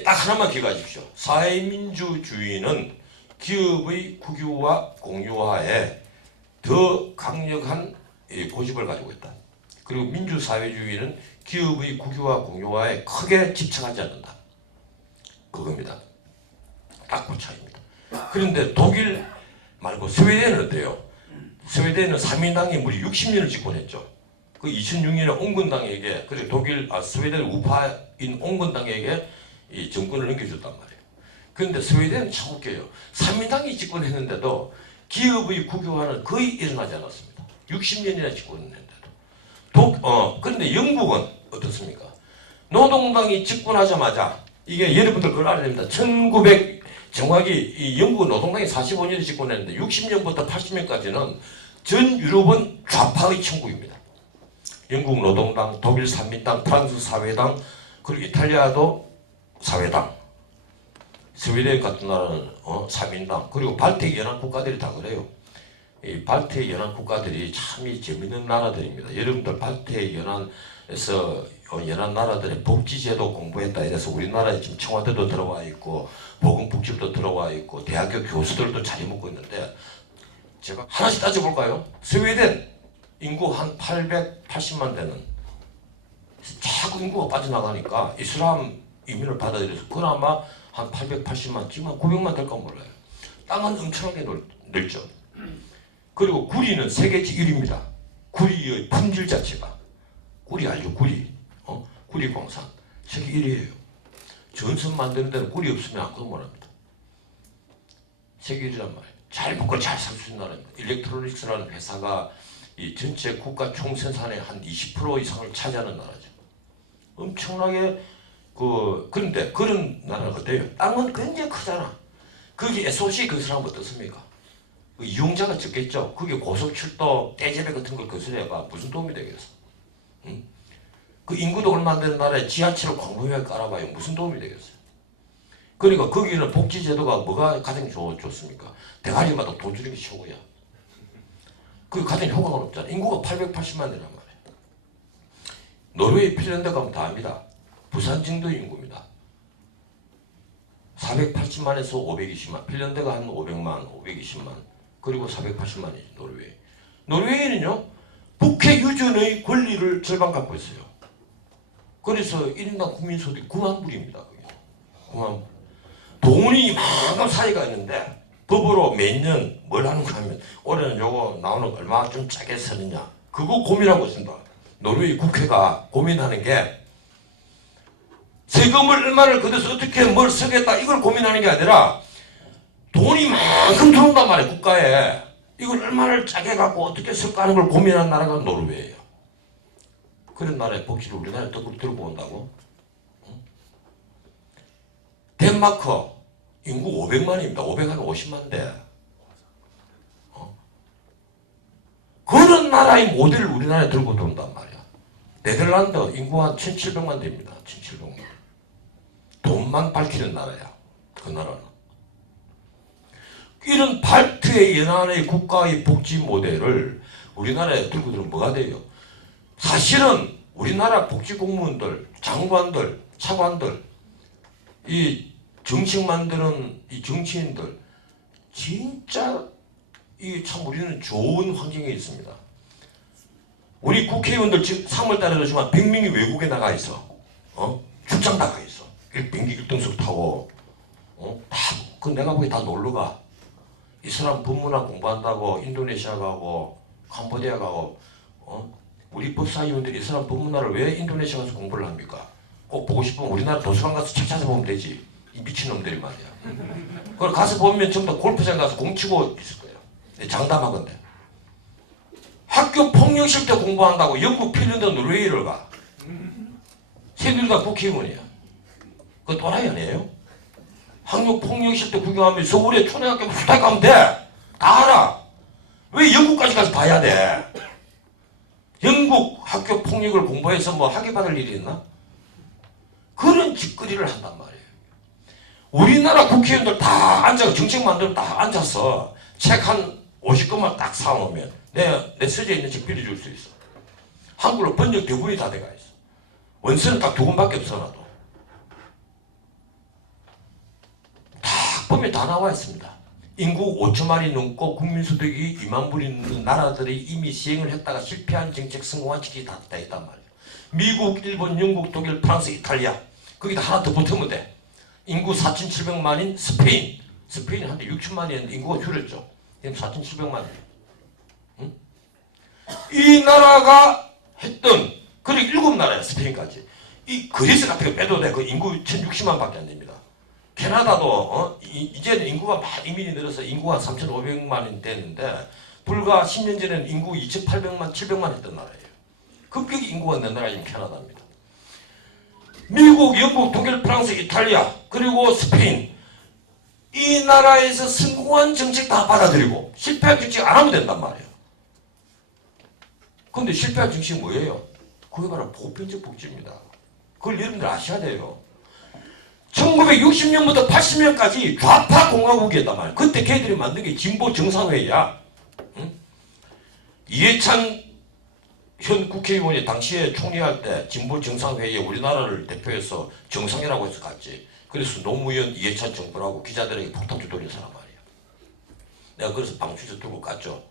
딱 하나만 기억하십시오. 사회민주주의는 기업의 국유화 공유화에 더 강력한 고집을 가지고 있다. 그리고 민주사회주의는 기업의 국유화 공유화에 크게 집착하지 않는다. 그겁니다. 딱 그 차이입니다. 그런데 독일 말고 스웨덴은 어때요? 스웨덴은 3인당이 무려 60년을 집권했죠. 그 2006년에 온건당에게, 그리고 스웨덴 우파인 온건당에게 이 정권을 넘겨줬단 말이에요. 그런데 스웨덴은 참 웃겨요. 3인당이 집권했는데도 기업의 국유화는 거의 일어나지 않았습니다. 60년이나 집권했는데도. 그런데 영국은 어떻습니까? 노동당이 집권하자마자, 이게 여러분들 그걸 알아야 됩니다. 정확히 이 영국 노동당이 45년에 집권했는데 60년부터 80년까지는 전 유럽은 좌파의 천국입니다. 영국 노동당, 독일 3인당, 프랑스 사회당, 그리고 이탈리아도 사회당, 스웨덴 같은 나라는 3인당, 그리고 발트해 연안 국가들이 다 그래요. 이 발트해 연안 국가들이 참 재밌는 나라들입니다. 여러분들 발트해 연안에서 연안 나라들의 복지제도 공부했다 이래서 우리나라에 지금 청와대도 들어와 있고 보건복지부도 들어와 있고 대학교 교수들도 자리 먹고 있는데, 제가 하나씩 따져볼까요? 스웨덴 인구 한 880만 되는, 자꾸 인구가 빠져나가니까 이슬람 이민을 받아들여서 그나마 한 880만, 지금 한 900만 될까 몰라요. 땅은 엄청나게 넓죠. 그리고 구리는 세계 제1위입니다. 구리의 품질 자체가, 구리 알죠? 구리 광산 세계 1위예요. 전선 만드는 데는 구리 없으면 아무도 못합니다. 세계 1위란 말이에요. 잘 먹고 잘 살 수 있는 나라입니다. 일렉트로닉스라는 회사가 이 전체 국가 총생산의 한 20% 이상을 차지하는 나라죠. 엄청나게 그런데 그런 나라가 어때요? 땅은 굉장히 크잖아. 거기 SOC 건설하면 어떻습니까? 이용자가 적겠죠. 그게 고속철도, 떼제배 같은 걸 건설해봐 무슨 도움이 되겠어? 응? 그 인구도 얼마 안 되는 나라에 지하철을 광범위하게 깔아봐요. 무슨 도움이 되겠어요? 그러니까 거기는 복지제도가 뭐가 가장 좋습니까? 대가리마다 돈 주는 게 최고야. 그게 가장 효과가 높잖아. 인구가 880만이란 말이에요. 노르웨이, 핀란드 가면 다 압니다. 부산 정도의 인구입니다. 480만에서 520만, 핀란드가 한 500만, 520만, 그리고 480만이죠, 노르웨이. 노르웨이는요, 북해 유전의 권리를 절반 갖고 있어요. 그래서 1인당 국민소득이 9만 불입니다. 9만 불. 돈이 이만큼 사이가 있는데, 법으로 매년 뭘 하는가 하면, 올해는 요거 나오는 거 얼마 좀 짜게 쓰느냐, 그거 고민하고 있습니다. 노르웨이 국회가 고민하는 게, 세금을 얼마를 걷어서 어떻게 뭘 쓰겠다 이걸 고민하는 게 아니라 돈이 만큼 들어온단 말이에요. 국가에. 이걸 얼마를 짜게 갖고 어떻게 쓸까 하는 걸 고민하는 나라가 노르웨이예요. 그런 나라의 복지를 우리나라에 들고 온다고? 덴마크 인구 500만입니다. 550만 대. 그런 나라의 모델을 우리나라에 들고 들어온단 말이야. 네덜란드 인구가 한 1700만 됩니다. 1700만. 돈만 밝히는 나라야. 그 나라는. 이런 발트의 연안의 국가의 복지 모델을 우리나라에 들고 들으면 뭐가 돼요? 사실은 우리나라 복지 공무원들, 장관들, 차관들, 이 정책 만드는 이 정치인들 진짜 이 참 우리는 좋은 환경에 있습니다. 우리 국회의원들 지금 3월달에도 지금 100명이 외국에 나가 있어. 출장 나가 있어. 비행기 1등석 타고 그 내가 보기에 다 놀러가. 이 사람 법문학 공부한다고 인도네시아 가고 캄보디아 가고 우리 법사위원들이 이 사람 법문학을 왜 인도네시아 가서 공부를 합니까? 꼭 보고 싶으면 우리나라 도서관 가서 책 찾아보면 되지. 이 미친놈들이 말이야. 그걸 가서 보면 전부 다 골프장 가서 공 치고 있을 거예요. 장담하건대. 학교 폭력실 때 공부한다고 영국, 핀란드, 노르웨이를 가. 새들이 다 국회의원이야. 그거 또라이 아니에요? 학교 폭력실 때 구경하면 서울에 초등학교 후딱 가면 돼. 다 알아. 왜 영국까지 가서 봐야 돼? 영국 학교 폭력을 공부해서 뭐 학위 받을 일이 있나? 그런 짓거리를 한단 말이에요. 우리나라 국회의원들 다 앉아서 정책 만들면 다 앉아서 책 한 50권만 딱 사오면 내 서재에 있는 책 빌려줄 수 있어. 한글로 번역 대본이 다 돼가 있어. 원서는 딱 2권밖에 없어 놔도. 다 보면 다 나와 있습니다. 인구 5천만이 넘고 국민소득이 2만 불이 넘는 나라들이 이미 시행을 했다가 실패한 정책 성공한 책이 다 있단 말이에요. 미국, 일본, 영국, 독일, 프랑스, 이탈리아 거기다 하나 더 붙으면 돼. 인구 4,700만인 스페인. 스페인이 한때 6천만이었는데 인구가 줄였죠. 지금 4,700만이에요. 응? 이 나라가 했던 그리고 7나라야 스페인까지. 이 그리스 같은 거 빼도 돼. 그 인구 1,060만밖에 안 됩니다. 캐나다도 이제는 인구가 막 이민이 늘어서 인구가 3,500만이 됐는데 불과 10년 전에는 인구 2,800만, 700만 했던 나라예요. 급격히 인구가 는 나라가 지금 캐나다입니다. 미국, 영국, 독일, 프랑스, 이탈리아 그리고 스페인 이 나라에서 성공한 정책 다 받아들이고 실패한 정책 안 하면 된단 말이에요. 그런데 실패한 정책이 뭐예요? 그게 바로 보편적 복지입니다. 그걸 여러분들 아셔야 돼요. 1960년부터 80년까지 좌파 공화국이었단 말이에요. 그때 걔들이 만든 게 진보 정상회의야. 응? 이해찬 현 국회의원이 당시에 총리할 때 진보 정상회의에 우리나라를 대표해서 정상이라고 해서 갔지. 그래서 노무현 이해찬 정부라고 기자들에게 폭탄주 돌린 사람 말이야. 내가 그래서 방출제 들고 갔죠.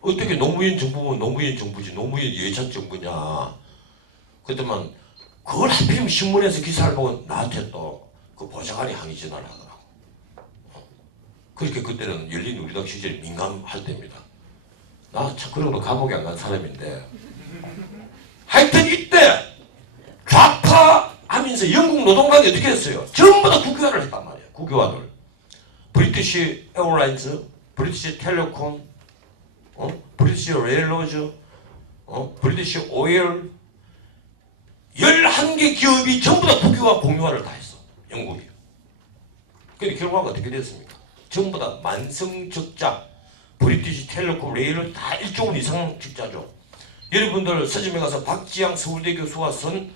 어떻게 노무현 정부면 노무현 정부지 노무현 이해찬 정부냐. 그때만 그걸 하필이면 신문에서 기사를 보고 나한테 또 그 보좌관이 항의 전화를 하더라고. 그렇게 그때는 열린 우리당 시절이 민감할 때입니다. 나 참 그런 거 감옥에 안 간 사람인데 하여튼 이때 좌파 하면서 영국 노동당이 어떻게 했어요? 전부 다 국유화를 했단 말이에요. 국유화를. 브리티시 에어라인즈, 브리티시 텔레콤, 브리티시 레일로즈, 브리티시 오일 11개 기업이 전부 다 국유화 공유화를 다 했어. 영국이. 근데 결과가 어떻게 됐습니까? 전부 다 만성적자, 브리티시 텔레콤 레일은 다 1조 원 이상 적자죠. 여러분들 서점에 가서 박지양 서울대 교수가 쓴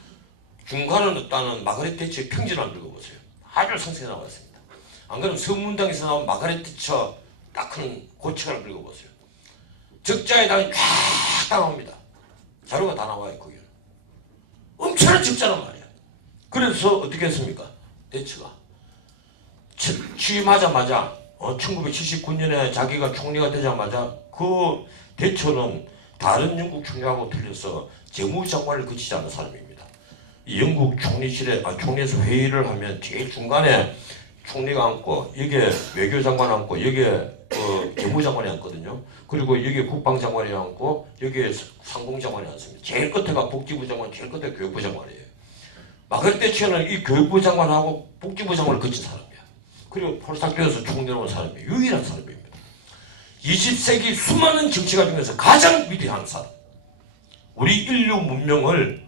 중간은 없다는 마가렛 대처의 평전을 한번 읽어보세요. 아주 상세히 나와 있습니다. 안 그러면 서문당에서 나온 마가렛 대처 딱 큰 고책을 한번 읽어보세요. 적자의 당이 쫙 나옵니다. 자료가 다 나와요. 거기는. 엄청난 적자란 말이야. 그래서 어떻게 했습니까? 대처가. 취임하자마자 1979년에 자기가 총리가 되자마자 그 대처는 다른 영국 총리하고 틀려서 재무장관을 거치지 않는 사람입니다. 이 영국 총리실에 총리에서 회의를 하면 제일 중간에 총리가 앉고 여기에 외교장관 앉고 여기에 재무장관이 앉거든요. 그리고 여기에 국방장관이 앉고 여기에 상공장관이 앉습니다. 제일 끝에가 복지부 장관, 제일 끝에 교육부 장관이에요. 마가렛 대처는 이 교육부 장관하고 복지부 장관을 거친 사람이야. 그리고 폴스타교에서 총리로 온 사람이 유일한 사람입니다. 20세기 수많은 정치가 중에서 가장 위대한 사람. 우리 인류 문명을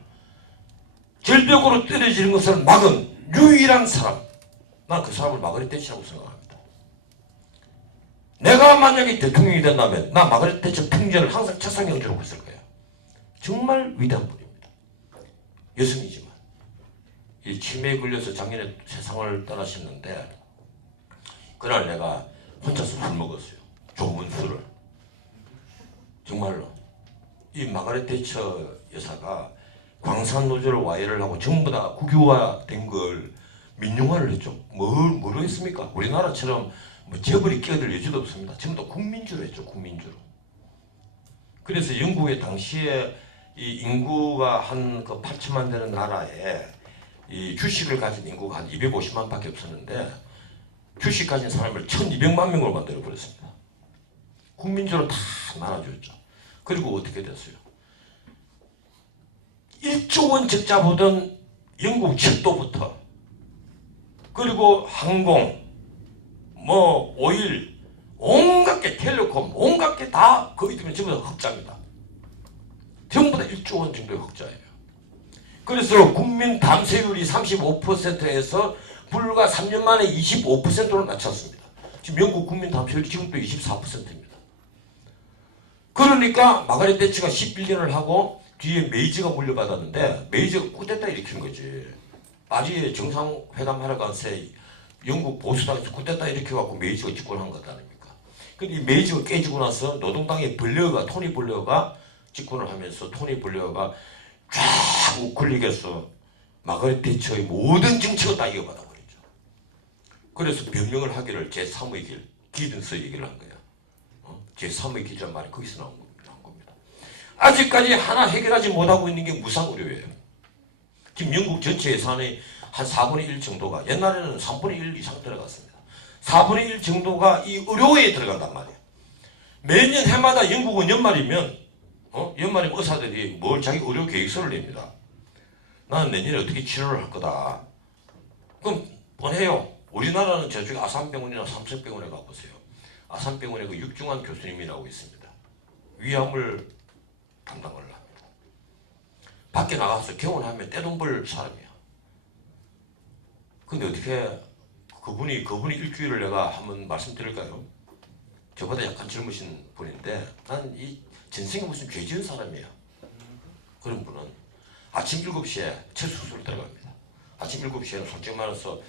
절벽으로 떨어지는 것을 막은 유일한 사람. 난 그 사람을 마가렛 대처라고 생각합니다. 내가 만약에 대통령이 된다면 나 마가렛 대처 평전을 항상 책상에 얹어놓고 있을 거야. 정말 위대한 분입니다. 여성이지만 이 치매에 걸려서 작년에 세상을 떠나셨는데 그날 내가 혼자서 술 먹었어요. 좋은 술을. 정말로 이 마가렛 대처 여사가 광산 노조를 와해를 하고 전부 다 국유화된 걸 민영화를 했죠. 뭐로 했습니까? 우리나라처럼 뭐 재벌이 끼어들 여지도 없습니다. 전부 다 국민주로 했죠. 국민주로. 그래서 영국의 당시에 이 인구가 한 그 8천만 되는 나라에 이 주식을 가진 인구가 한 250만 밖에 없었는데 주식 가진 사람을 1200만 명으로 만들어 버렸습니다. 국민주로 다 나눠줬죠. 그리고 어떻게 됐어요? 1조 원 적자 보던 영국 철도부터 그리고 항공, 뭐 오일, 온갖 게 텔레콤, 온갖 게 다 거의 되면 전부 다 흑자입니다. 전부 다 1조 원 정도의 흑자예요. 그래서 국민 담세율이 35%에서 불과 3년 만에 25%로 낮췄습니다. 지금 영국 국민 담세율이 지금도 24%입니다. 그러니까 마가렛 대처가 11년을 하고 뒤에 메이지가 물려받았는데 메이지가 쿠데타 일으킨 거지. 파리에 정상회담하러 간새 영국 보수당에서 쿠데타 일으켜갖고 메이지가 집권한 것 아닙니까? 근데 이 메이지가 깨지고 나서 노동당의 토니 블레어가 집권을 하면서 토니 블레어가 쫙 우클릭해서 마가렛 대처의 모든 정책을 다 이어받아 버렸죠. 그래서 변명을 하기를 제3의 길, 기든스 얘기를 한 거야. 제3의 길이란 말이 거기서 나온 겁니다. 아직까지 하나 해결하지 못하고 있는 게 무상의료예요. 지금 영국 전체 예산의 한 4분의 1 정도가 옛날에는 3분의 1 이상 들어갔습니다. 4분의 1 정도가 이 의료에 들어간단 말이에요. 매년 해마다 영국은 연말이면 의사들이 뭘 자기 의료 계획서를 냅니다. 나는 내년에 어떻게 치료를 할 거다. 그럼 뻔해요. 우리나라는 저쪽에 아산병원이나 삼성병원에 가보세요. 아산병원에 그 육중한 교수님이라고 있습니다. 위암을 담당을 합니다. 밖에 나가서 개원하면 떼돈 벌 사람이야. 근데 어떻게 그분이 일주일을 내가 한번 말씀드릴까요? 저보다 약간 젊으신 분인데 난 이 전생에 무슨 죄 지은 사람이야. 그런 분은 아침 7시에 첫 수술을 들어갑니다. 아침 7시에는 솔직히 말해서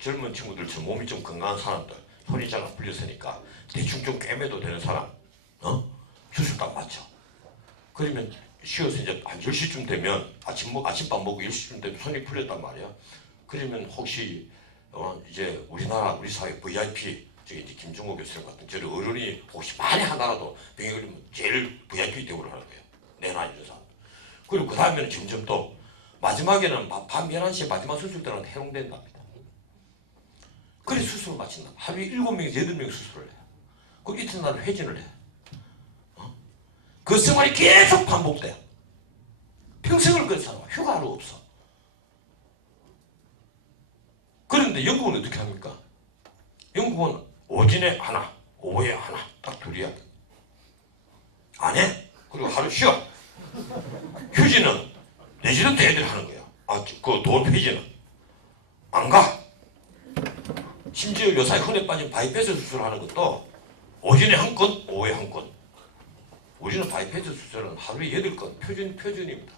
젊은 친구들처럼 몸이 좀 건강한 사람들 손이 잘 안 풀렸으니까 대충 좀 꿰매도 되는 사람 수술 딱 맞죠. 그러면 쉬어서 이제 한 10시쯤 되면 아침밥 먹고 10시쯤 되면 손이 풀렸단 말이야. 그러면 혹시 이제 우리 사회 VIP 저기 이제 김종호 교수님 같은 저런 어른이 혹시 많이 하나라도 병에 걸리면 제일 VIP 대우를 하는 거예요. 내 나이 있는 사람. 그리고 그 다음에는 점점 또 마지막에는 밤 11시에 마지막 수술 때는 해롱된답니다. 그래 수술을 마친다. 하루에 7명에서 8명 수술을 해요. 그 이튿날 회진을 해. 그 생활이 계속 반복돼. 평생을 그런 사람은 휴가가 없어. 그런데 영국은 어떻게 합니까? 영국은 오전에 하나, 오후에 하나, 딱 둘이야. 안 해? 그리고 하루 쉬어. 휴지는 레지던트 애들 하는 거야. 그 돈 회지는 안 가. 심지어 요사이 흔해 빠진 바이패스 수술하는 것도 오전에 한 건, 오후에 한 건. 우리는 바이패스 수술은 하루에 8건 표준입니다.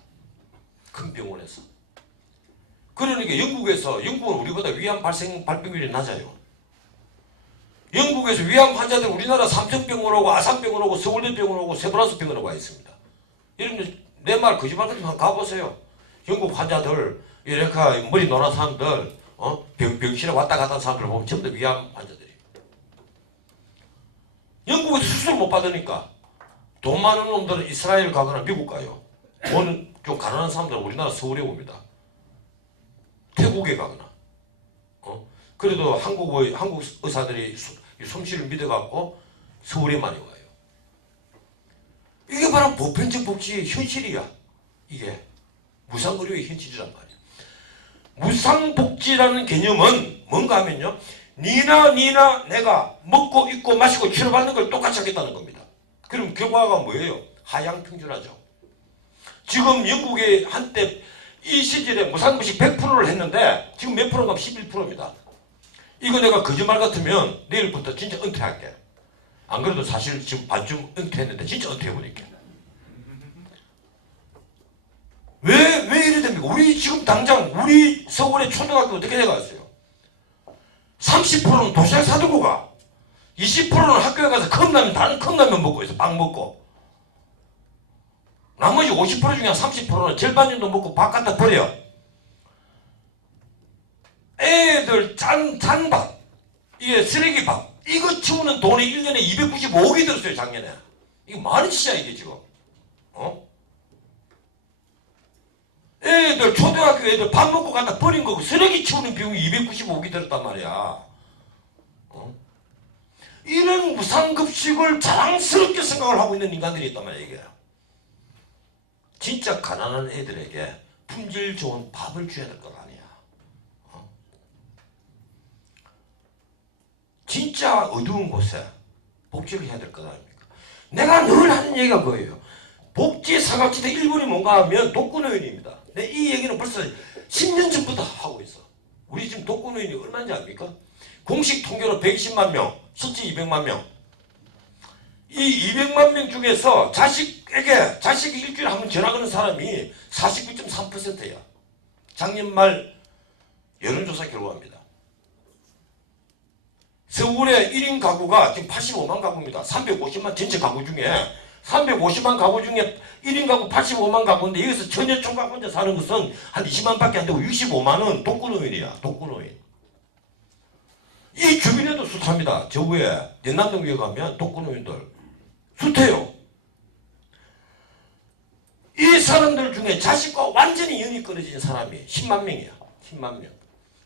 큰 병원에서. 그러니까 영국은 우리보다 위암 발병률이 낮아요. 영국에서 위암 환자들 우리나라 삼성병원 오고 아산병원 오고 서울대병원 오고 세브란스병원 오고 와 있습니다. 여러분 내 말 거짓말 같으면 한번 가보세요. 영국 환자들 이렇게 머리 노란 사람들 병실에 왔다 갔다 하는 사람들 보면 전부 다 위암 환자들이에요. 영국에서 수술 못 받으니까 돈 많은 놈들은 이스라엘 가거나 미국 가요. 돈 좀 가난한 사람들은 우리나라 서울에 옵니다. 태국에 가거나. 그래도 한국 의사들이 솜씨를 믿어갖고 서울에 많이 와요. 이게 바로 보편적 복지의 현실이야. 이게 무상의료의 현실이란 말이야. 무상복지라는 개념은 뭔가 하면요, 니나 내가 먹고 입고 마시고 치료받는 걸 똑같이 하겠다는 겁니다. 그럼 결과가 뭐예요? 하향평준하죠. 지금 영국에 한때 이 시절에 무상급식 100%를 했는데 지금 몇 프로가 11%입니다. 이거 내가 거짓말 같으면 내일부터 진짜 은퇴할게. 안 그래도 사실 지금 반쯤 은퇴했는데 진짜 은퇴해버릴게. 왜 이래 됩니까? 우리 지금 당장 우리 서울의 초등학교 어떻게 돼가있어요? 30%는 도시락 사두고 가. 20%는 학교에 가서 컵라면, 다른 컵라면 먹고 있어. 빵 먹고. 나머지 50% 중에 30%는 절반 정도 먹고 밥 갖다 버려. 애들 잔밥, 이게 쓰레기밥, 이거 치우는 돈이 1년에 295억이 들었어요, 작년에. 이거 많은 짓이야, 이게 지금. 애들, 초등학교 애들 밥 먹고 갖다 버린 거고, 쓰레기 치우는 비용이 295억이 들었단 말이야. 이런 무상급식을 자랑스럽게 생각을 하고 있는 인간들이 있단 말이야, 이게. 진짜 가난한 애들에게 품질 좋은 밥을 줘야 될 것 아니야. 진짜 어두운 곳에 복지를 해야 될 것 아닙니까? 내가 늘 하는 얘기가 그거예요. 복지 사각지대 1번이 뭔가 하면 독거노인입니다. 이 얘기는 벌써 10년 전부터 하고 있어. 우리 지금 독거노인이 얼마인지 압니까? 공식 통계로 120만 명, 실제 200만 명. 이 200만 명 중에서 자식이 일주일에 한 번 전화 거는 사람이 49.3%야. 작년 말 여론조사 결과입니다. 서울의 1인 가구가 지금 85만 가구입니다. 350만 전체 가구 중에 350만 가구 중에 1인 가구 85만 가구인데 여기서 전혀 총각 혼자 사는 것은 한 20만 밖에 안 되고 65만은 독거노인이야. 독거노인. 이 주변에도 숱합니다. 저 위에 연남동 위에 가면 독거노인들 숱해요. 이 사람들 중에 자식과 완전히 연이 끊어진 사람이 10만 명이야. 10만 명.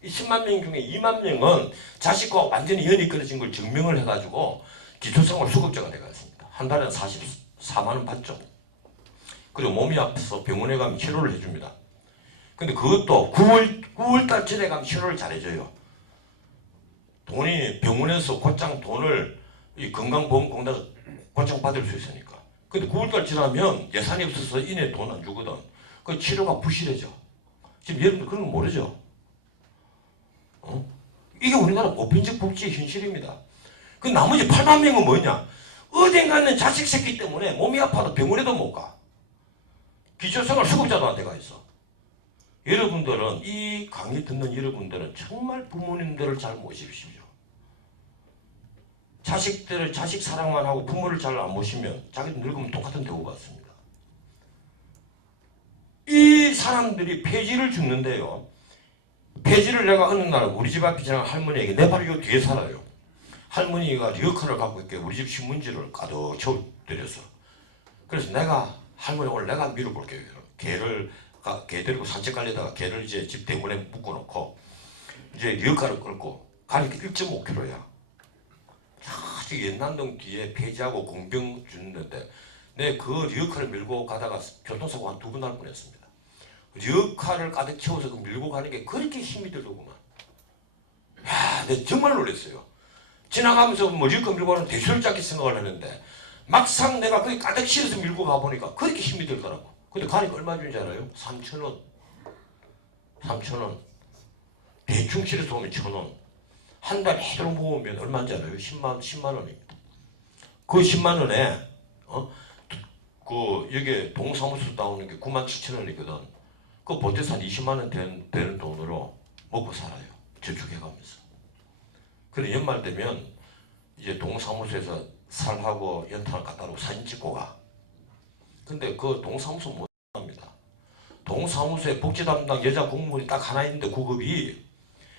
이 10만 명 중에 2만 명은 자식과 완전히 연이 끊어진 걸 증명을 해가지고 기초생활 수급자가 돼갔습니다. 한 달에 44만 원 받죠. 그리고 몸이 아파서 병원에 가면 치료를 해줍니다. 근데 그것도 9월달 전에 가면 치료를 잘해줘요. 돈이 병원에서 곧장 돈을 이 건강보험공단에서 곧장 받을 수 있으니까. 근데 9월달 지나면 예산이 없어서 이내 돈 안 주거든. 그 치료가 부실해져. 지금 여러분들 그런 거 모르죠? 이게 우리나라 보편적 복지의 현실입니다. 그 나머지 8만 명은 뭐냐? 어딘가는 자식 새끼 때문에 몸이 아파도 병원에도 못 가. 기초생활 수급자도 안 돼가 있어. 여러분들은 이 강의 듣는 여러분들은 정말 부모님들을 잘 모십시오. 자식들을 자식 사랑만 하고 부모를 잘 안 모시면 자기도 늙으면 똑같은 대우 받습니다. 이 사람들이 폐지를 죽는데요. 폐지를 내가 어느 날 우리 집 앞에 지나간 할머니에게 내 바로 요 뒤에 살아요. 할머니가 리어카를 갖고 있게 우리 집 신문지를 가득 채워드렸어. 그래서 내가 할머니 오늘 내가 밀어볼게요. 개 데리고 산책 가려다가 개를 이제 집 대문에 묶어놓고 이제 리어카를 끌고 가니까 1.5km야. 아주 연남동 뒤에 폐지하고 공병 주는데 내 그 리어카를 밀고 가다가 교통사고 한 2번 날 뻔했습니다. 리어카를 가득 채워서 밀고 가는 게 그렇게 힘이 들더구만. 야, 내가 정말 놀랐어요. 지나가면서 뭐 리어카 밀고 가는 대수롭지 생각을 했는데 막상 내가 거기 가득 실어서 밀고 가보니까 그렇게 힘이 들더라고. 근데 가니까 얼마 주는지 알아요? 3,000원. 3,000원. 대충 실어서 오면 1,000원. 한 달에 해도록 모으면 얼마인지 알아요? 10만 원입니다. 그 10만 원에 여기 동사무소 나오는 게 97,000원이거든. 그 보태서 한 20만 원 되는 돈으로 먹고 살아요. 저축해가면서. 그래 연말 되면 이제 동사무소에서 살하고 연탄을 갖다 놓고 사진 찍고 가. 근데 그 동사무소 못 합니다. 동사무소에 복지 담당 여자 공무원이 딱 하나 있는데 구급이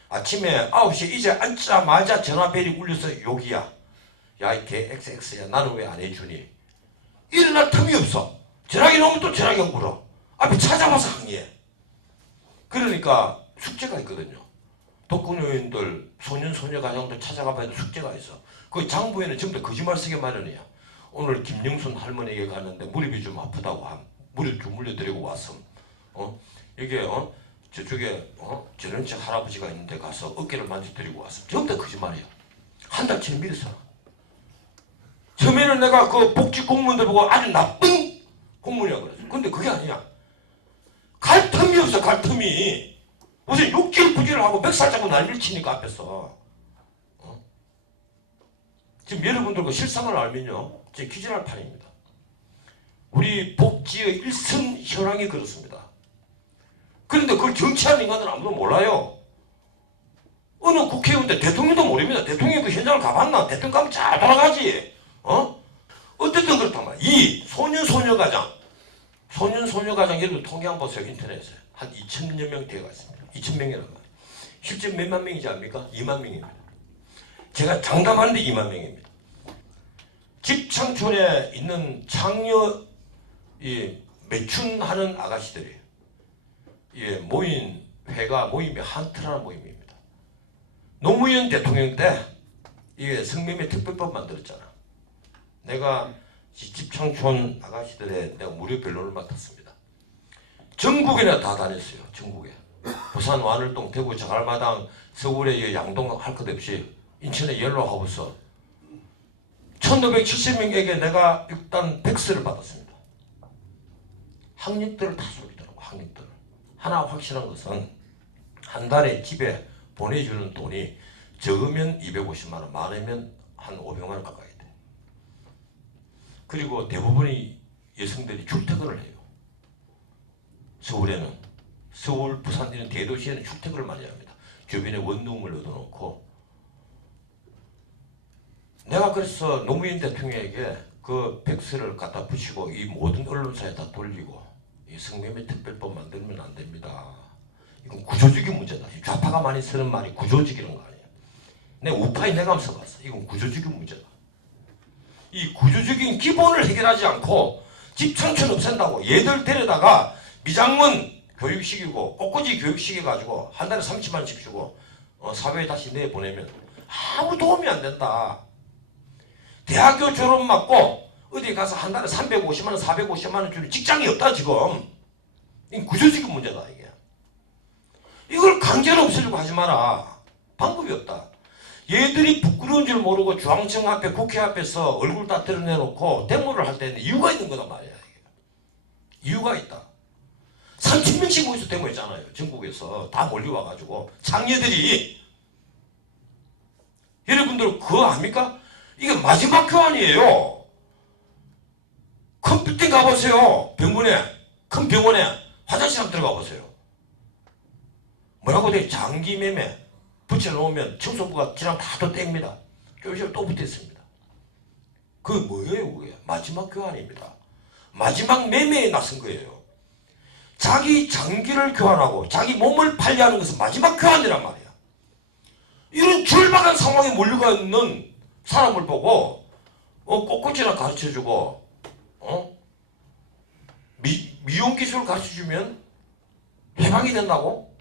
아침에 9시에 이제 앉자마자 전화벨이 울려서 욕이야. 야, 이 개 XX야. 나는 왜 안 해주니? 일어날 틈이 없어. 전화기 오면 또 전화기가 울어. 앞에 찾아와서 항의해. 그러니까 숙제가 있거든요. 독거노인들, 소년소녀 가정들 찾아가 봐야 숙제가 있어. 그 장부에는 전부 다 거짓말 쓰게 마련이야. 오늘 김영순 할머니에게 갔는데 무릎이 좀 아프다고 무릎 주물려 드리고 왔음. 이게 저쪽에 전원책 할아버지가 있는데 가서 어깨를 만져드리고 왔어. 전부 다 거짓말이야. 한 달치를 밀었어. 처음에는 내가 그 복지 공무원들 보고 아주 나쁜 공무원이라고 그랬어. 근데 그게 아니야. 갈 틈이 없어. 갈 틈이. 무슨 욕질부질을 하고 멱살 잡고 난리를 치니까 앞에서. 지금 여러분들 그 실상을 알면요. 지금 기절할 판입니다. 우리 복지의 일선 현황이 그렇습니다. 그런데 그걸 정치하는 인간들은 아무도 몰라요. 어느 국회의원인데 대통령도 모릅니다. 대통령이 그 현장을 가봤나? 대통령 가면 잘 돌아가지. 어쨌든 그렇단 말이야. 이 소년소녀가장 여러분 통계 한번 보세요. 인터넷에. 한 2천여 명 되어가 있습니다. 2,000명이라고 말이에요. 실제 몇만 명이지 압니까? 2만 명입니다. 제가 장담하는데 2만 명입니다. 집창촌에 있는 창녀 매춘하는 아가씨들이 모인 회가 모임이 한트라는 모임입니다. 노무현 대통령 때 이게 성매매 특별법 만들었잖아. 내가 집창촌 아가씨들의 내가 무료 변론을 맡았습니다. 전국에 내가 다 다녔어요. 전국에. 부산 완월동, 대구 자갈마당, 서울의 양동 할 것 없이 인천의 옐로우하우스 1570명에게 내가 일단 팩스를 받았습니다. 학력들을 다 소리더라고. 학력들을. 하나 확실한 것은 한 달에 집에 보내주는 돈이 적으면 250만 원, 많으면 한 500만 원 가까이 돼. 그리고 대부분의 여성들이 출퇴근을 해요. 서울에는. 서울, 부산 이런 대도시에는 출퇴근을 많이 합니다. 주변에 원룸을 얻어놓고. 내가 그래서 노무현 대통령에게 그 팩스를 갖다 붙이고 이 모든 언론사에 다 돌리고 이 성매매 특별법 만들면 안 됩니다. 이건 구조적인 문제다. 좌파가 많이 쓰는 말이 구조적이라는 거 아니에요. 내 우파에 내가 한번 써봤어. 이건 구조적인 문제다. 이 구조적인 기본을 해결하지 않고 집창촌 없앤다고 얘들 데려다가 미장원 교육시키고 꽃꽂이 교육시켜가지고 한 달에 30만 원씩 주고 사회에 다시 내보내면 아무 도움이 안 된다. 대학교 졸업 맞고 어디 가서 한 달에 350만 원, 450만 원 주는 직장이 없다 지금. 이게 구조적인 문제다 이게. 이걸 강제로 없애려고 하지 마라. 방법이 없다. 얘들이 부끄러운 줄 모르고 중앙청 앞에 국회 앞에서 얼굴 다 드러내놓고 데모를 할 때는 이유가 있는 거단 말이야. 이게. 이유가 있다. 3,000명씩 모여서 데모했잖아요. 전국에서 다 몰려와가지고 장녀들이. 여러분들 그거 압니까? 이게 마지막 교환이에요. 컴퓨터 가보세요. 병원에, 큰 병원에 화장실 한번 들어가 보세요. 뭐라고 돼? 장기 매매 붙여놓으면 청소부가 지나면 다 뗍니다. 좀 있으면 또 붙어 있습니다. 그게 뭐예요? 그게 마지막 교환입니다. 마지막 매매에 나선 거예요. 자기 장기를 교환하고 자기 몸을 팔려하는 것은 마지막 교환이란 말이야. 이런 절박한 상황에 몰려가 있는 사람을 보고 꽃꽂이나 가르쳐주고 미용 기술을 가르쳐주면 해방이 된다고?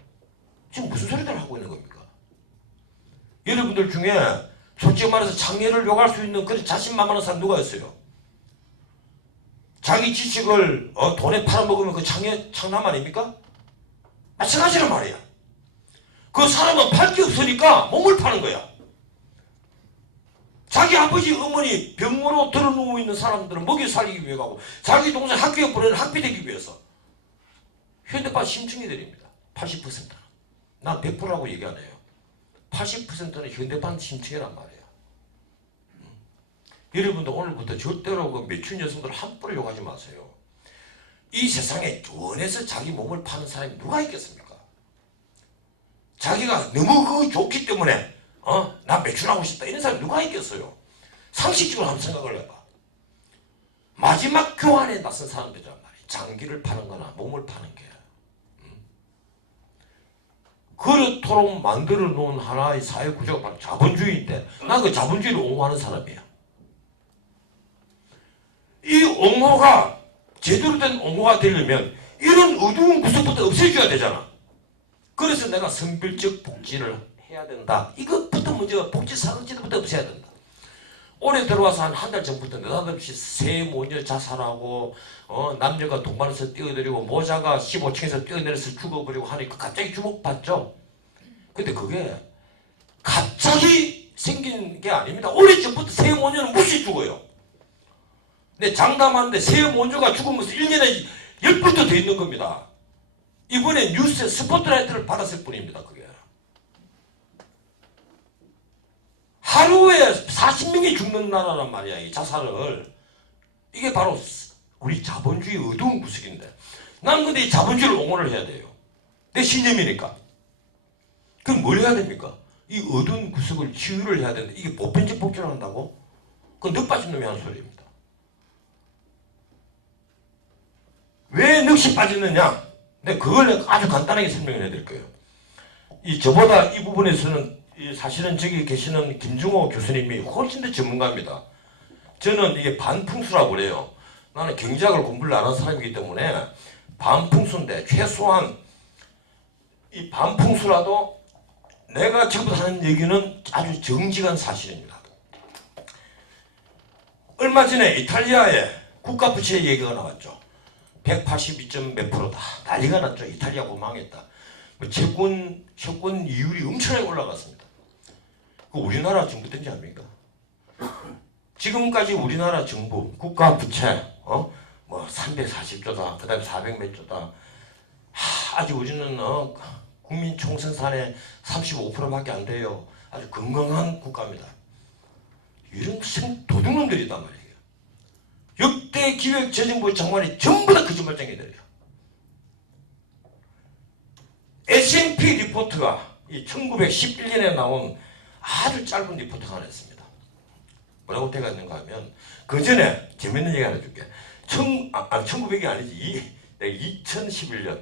지금 무슨 소리들 하고 있는 겁니까? 여러분들 중에 솔직히 말해서 장애를 욕할 수 있는 그런 자신만만한 사람 누가 있어요? 자기 지식을 돈에 팔아먹으면 그 장남 아닙니까? 마찬가지란 말이야. 그 사람은 팔 게 없으니까 몸을 파는 거야. 자기 아버지 어머니 병으로 들어누워 있는 사람들은 먹여 살리기 위해 가고 자기 동생 학교에 보내는 학비 되기 위해서 현대판 심층이들입니다. 80%는. 난 100%라고 얘기 안 해요. 80%는 현대판 심층이란 말이에요. 여러분도 오늘부터 절대로 그 매춘 여성들 함부로 욕하지 마세요. 이 세상에 원해서 자기 몸을 파는 사람이 누가 있겠습니까? 자기가 너무 그거 좋기 때문에 나 매춘하고 싶다 이런 사람이 누가 있겠어요? 상식적으로 한번 생각을 해봐. 마지막 교환에 나선 사람들이란 말이에요. 장기를 파는 거나 몸을 파는 게. 그렇도록 만들어 놓은 하나의 사회 구조가 바로 자본주의인데 난 그 자본주의를 옹호하는 사람이야. 이 옹호가 제대로 된 옹호가 되려면 이런 어두운 구석부터 없애줘야 되잖아. 그래서 내가 선별적 복지를 해야 된다. 이것부터 먼저 복지 사각지대부터 없애야 된다. 올해 들어와서 한 달 전부터 느닷없이 새 모녀 자살하고 남녀가 동반해서 뛰어내리고 모자가 15층에서 뛰어내려서 죽어버리고 하니까 갑자기 주목받죠. 근데 그게 갑자기 생긴 게 아닙니다. 올해 전부터 새 모녀는 무시 죽어요. 근데 장담하는데 새 모녀가 죽은 것은 1년에 10번도 더 있는 겁니다. 이번에 뉴스에 스포트라이트를 받았을 뿐입니다. 그게. 하루에 40명이 죽는 나라란 말이야. 이 자살을. 이게 바로 우리 자본주의 어두운 구석인데. 나는 근데 이 자본주의를 옹호를 해야 돼요. 내 신념이니까. 그럼 뭘 해야 됩니까? 이 어두운 구석을 치유를 해야 되는데 이게 보편적 복제를 한다고? 그건 늑 빠진 놈이 하는 소리입니다. 왜 넋이 빠지느냐? 내가 그걸 아주 간단하게 설명을 해드릴 거예요. 저보다 이 부분에서는 사실은 저기 계시는 김중호 교수님이 훨씬 더 전문가입니다. 저는 이게 반풍수라고 그래요. 나는 경제학을 공부를 안 한 사람이기 때문에 반풍수인데 최소한 이 반풍수라도 내가 지금 하는 얘기는 아주 정직한 사실입니다. 얼마 전에 이탈리아의 국가부채 얘기가 나왔죠. 182점 몇 프로다. 난리가 났죠. 이탈리아가 망했다. 채권 이율이 엄청나게 올라갔습니다. 그 우리나라 정부 땐지 압니까? 지금까지 우리나라 정부 국가부채 뭐 340조다. 그 다음에 400몇 조다. 아직 우리는 국민 총생산의 35%밖에 안 돼요. 아주 건강한 국가입니다. 이런 도둑놈들이단 말이에요. 역대 기획재정부 장관이 전부 다 거짓말쟁이들이에요. S&P 리포트가 1911년에 나온 아주 짧은 리포트가 하나 있습니다. 뭐라고 되어 있는가 하면 그 전에 재밌는 얘기 하나 줄게. 1900이 아니지 2011년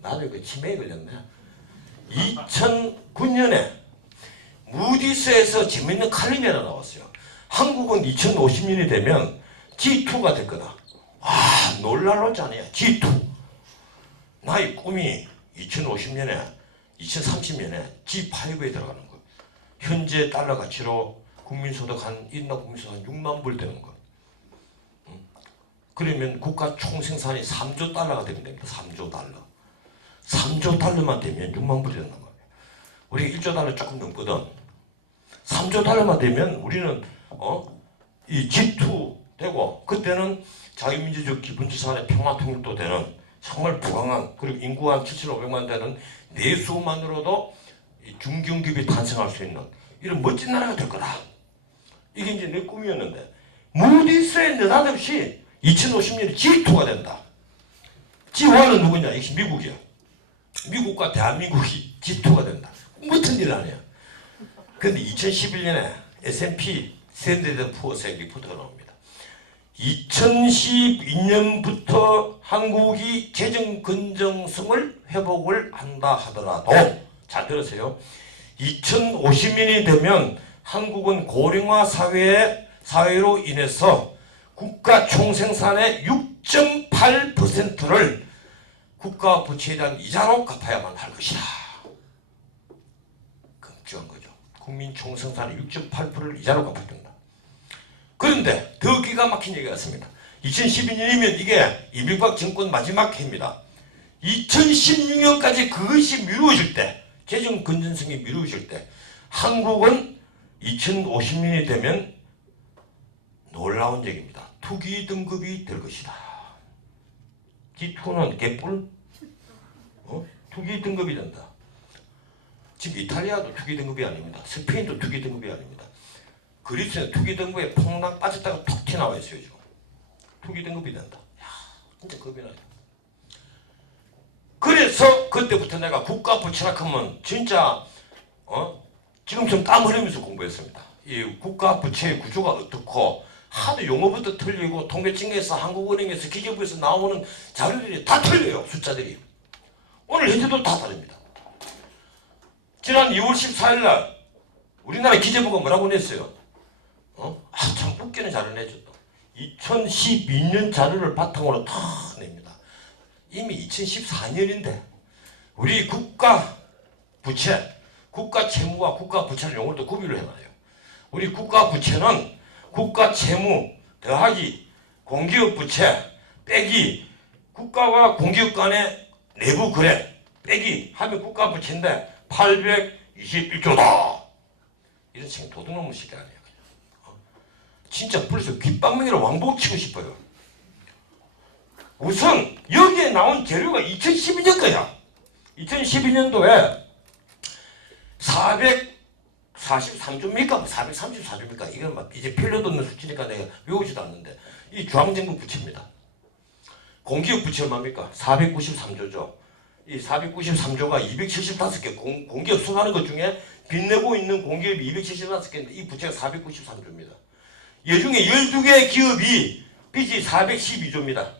나도 그 치매에 걸렸네. 2009년에 무디스에서 재밌는 칼럼이 하나 나왔어요. 한국은 2050년이 되면 G2가 될 거다. 와, 놀랄러잖아요. G2. 나의 꿈이 2050년에 2030년에 G5에 들어가는 거예요. 현재 달러 가치로 국민소득 인당 국민소득 한 6만 불 되는 거. 그러면 국가 총생산이 3조 달러가 되면 됩니다. 3조 달러. 3조 달러만 되면 6만 불이 된단 말이에요. 우리가 1조 달러 조금 넘거든. 3조 달러만 되면 우리는 이 G2 되고 그때는 자유민주주의 기본주산의 평화통일도 되는 정말 부강한 그리고 인구가 한 7,500만 되는 내수만으로도 중견기업이 탄생할 수 있는 이런 멋진 나라가 될 거다. 이게 이제 내 꿈이었는데 무디스에 느닷없이 2050년에 G2가 된다. G1은 누구냐? 이게 미국이야. 미국과 대한민국이 G2가 된다. 무슨 일 아니야. 근데 2011년에 S&P 스탠더드 푸어스의 리포트가 나옵니다. 2012년부터 한국이 재정 건전성을 회복을 한다 하더라도 잘 들으세요. 2050년이 되면 한국은 고령화 사회로 인해서 국가 총생산의 6.8%를 국가 부채에 대한 이자로 갚아야만 할 것이다. 걱정한 거죠. 국민 총생산의 6.8%를 이자로 갚아야 된다. 그런데 더 기가 막힌 얘기가 있습니다. 2012년이면 이게 이명박 정권 마지막 해입니다. 2016년까지 그것이 미루어질 때, 재정 건전성이 미루어질 때 한국은 2050년이 되면 놀라운 얘기입니다. 투기 등급이 될 것이다. G2는 개뿔? 투기 등급이 된다. 지금 이탈리아도 투기 등급이 아닙니다. 스페인도 투기 등급이 아닙니다. 그리스는 투기 등급에 폭락 빠졌다가 툭 튀어나와 있어요. 지금. 투기 등급이 된다. 야, 진짜 겁이 나요. 그래서 그때부터 내가 국가 부채라 하면 진짜 지금처럼 땀 흘리면서 공부했습니다. 이 국가 부채의 구조가 어떻고 하도 용어부터 틀리고 통계청에서 한국은행에서 기재부에서 나오는 자료들이 다 틀려요. 숫자들이. 오늘 현재도 다 다릅니다. 지난 2월 14일 날 우리나라 기재부가 뭐라고 냈어요? 참 웃기는 자료를 내줬다. 2012년 자료를 바탕으로 다 냅니다. 이미 2014년인데 우리 국가 부채, 국가 채무와 국가 부채를 용어도 구비를 해놔요. 우리 국가 부채는 국가 채무 더하기 공기업 부채 빼기 국가와 공기업 간의 내부 거래 빼기 하면 국가 부채인데 821조다. 이런 식의 도둑놈의 시대 아니에요. 진짜 벌써 귓방망이로 왕복 치고 싶어요. 우선 여기에 나온 재료가 2012년 거야. 2012년도에 443조입니까? 434조입니까? 이건 막 이제 필요도 없는 수치니까 내가 외우지도 않는데 이 중앙정부 부채입니다. 공기업 부채 얼마입니까? 493조죠. 이 493조가 275개 공기업 수많은 것 중에 빚내고 있는 공기업이 275개인데 이 부채가 493조입니다. 이 중에 12개 기업이 빚이 412조입니다.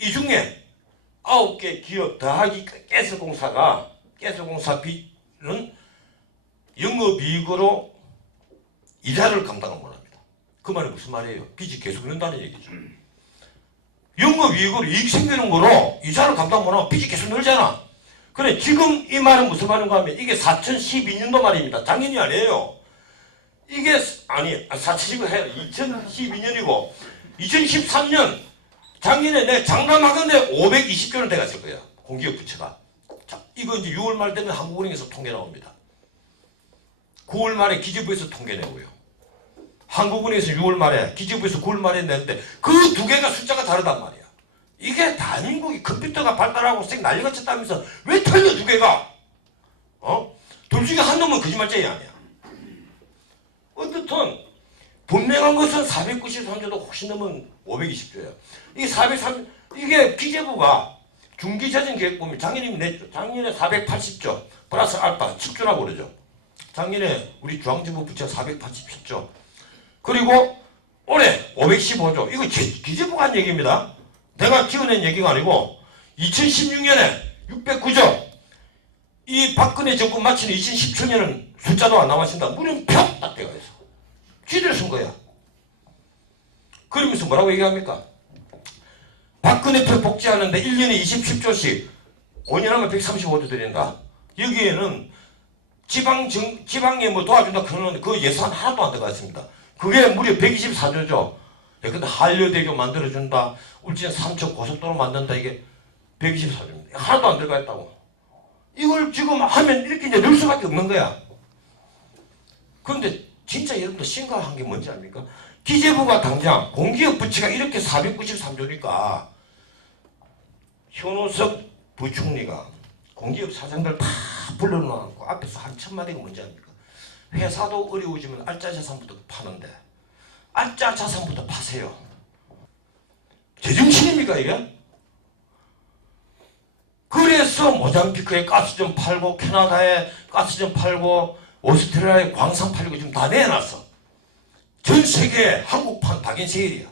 이 중에 9개 기업 더하기 가스공사 빚은 영업이익으로 이자를 감당을 못합니다. 그 말이 무슨 말이에요? 빚이 계속 는다는 얘기죠. 영업이익으로 이익 생기는 거로 이자를 감당 못하면 빚이 계속 늘잖아. 그래 지금 이 말은 무슨 말인가 하면 이게 2012년도 말입니다. 작년이 아니에요. 이게 아니 2012년이고 2013년 작년에 내 장담하건대 520조는 돼갔을 거야. 공기업 부채가. 자, 이거 이제 6월 말 되면 한국은행에서 통계 나옵니다. 9월 말에 기재부에서 통계 내고요. 한국은행에서 6월 말에 기재부에서 9월 말에 냈는데 그 두 개가 숫자가 다르단 말이야. 이게 대한민국이 컴퓨터가 발달하고 쌩 난리가 쳤다면서 왜 틀려 두 개가? 둘 중에 한 놈은 거짓말쟁이 아니야. 어떻든 분명한 것은 493조도 훨씬 넘은 520조예요. 이게 기재부가 중기자정계획본이 작년에 냈죠. 작년에 480조 플러스 알파 10조라고 그러죠. 작년에 우리 중앙정부 부채 487조. 그리고 올해 515조. 이거 기재부가 한 얘기입니다. 내가 지어낸 얘기가 아니고 2016년에 609조. 이 박근혜 정권 마치는 2017년은 숫자도 안 남았습니다. 무려 펴딱 돼가 있어. 쥐를 쓴 거야. 그러면서 뭐라고 얘기합니까? 박근혜 표 복지하는데 1년에 20조씩 5년 하면 135조 드린다. 여기에는 지방에 뭐 도와준다 그러는데 그 예산 하나도 안 들어가 있습니다. 그게 무려 124조죠. 근데 한려대교 만들어준다. 울진 삼척 고속도로 만든다. 이게 124조입니다. 하나도 안 들어가 있다고. 이걸 지금 하면 이렇게 이제 늘 수밖에 없는 거야. 그런데 진짜 여러분들 심각한 게 뭔지 압니까? 기재부가 당장 공기업 부채가 이렇게 493조니까 현우석 부총리가 공기업 사장들 다 불러놓고 앞에서 한 천마디가 뭔지 압니까? 회사도 어려워지면 알짜 자산부터 파는데 알짜 자산부터 파세요. 제정신입니까 이게? 그래서 모잠비크에 가스 좀 팔고 캐나다에 가스 좀 팔고 오스트레일리아에 광산 팔고 지금 다 내놨어. 전 세계에 한국판 박앤세일이야.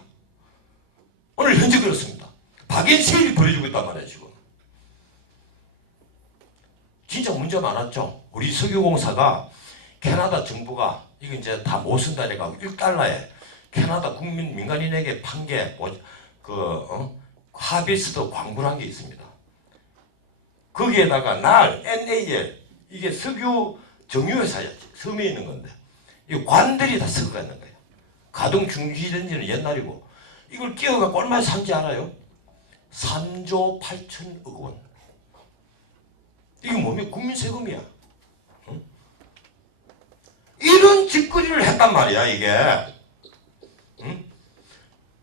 오늘 현재 그렇습니다. 박앤세일이 벌어지고 있단 말이에요 지금. 진짜 문제 많았죠. 우리 석유공사가 캐나다 정부가 이거 이제 다 못 쓴다 해가지고 1달러에 캐나다 국민 민간인에게 판 게 하비스트 광고란 게 있습니다. 거기에다가 NAL 이게 석유 정유회사였지. 섬에 있는 건데 이 관들이 다 섞어가 있는 거예요. 가동 중지된 지는 옛날이고 이걸 끼워갖고 얼마나 산지 알아요? 3조 8천억 원. 이게 뭡니까? 국민 세금이야. 응? 이런 짓거리를 했단 말이야 이게. 응?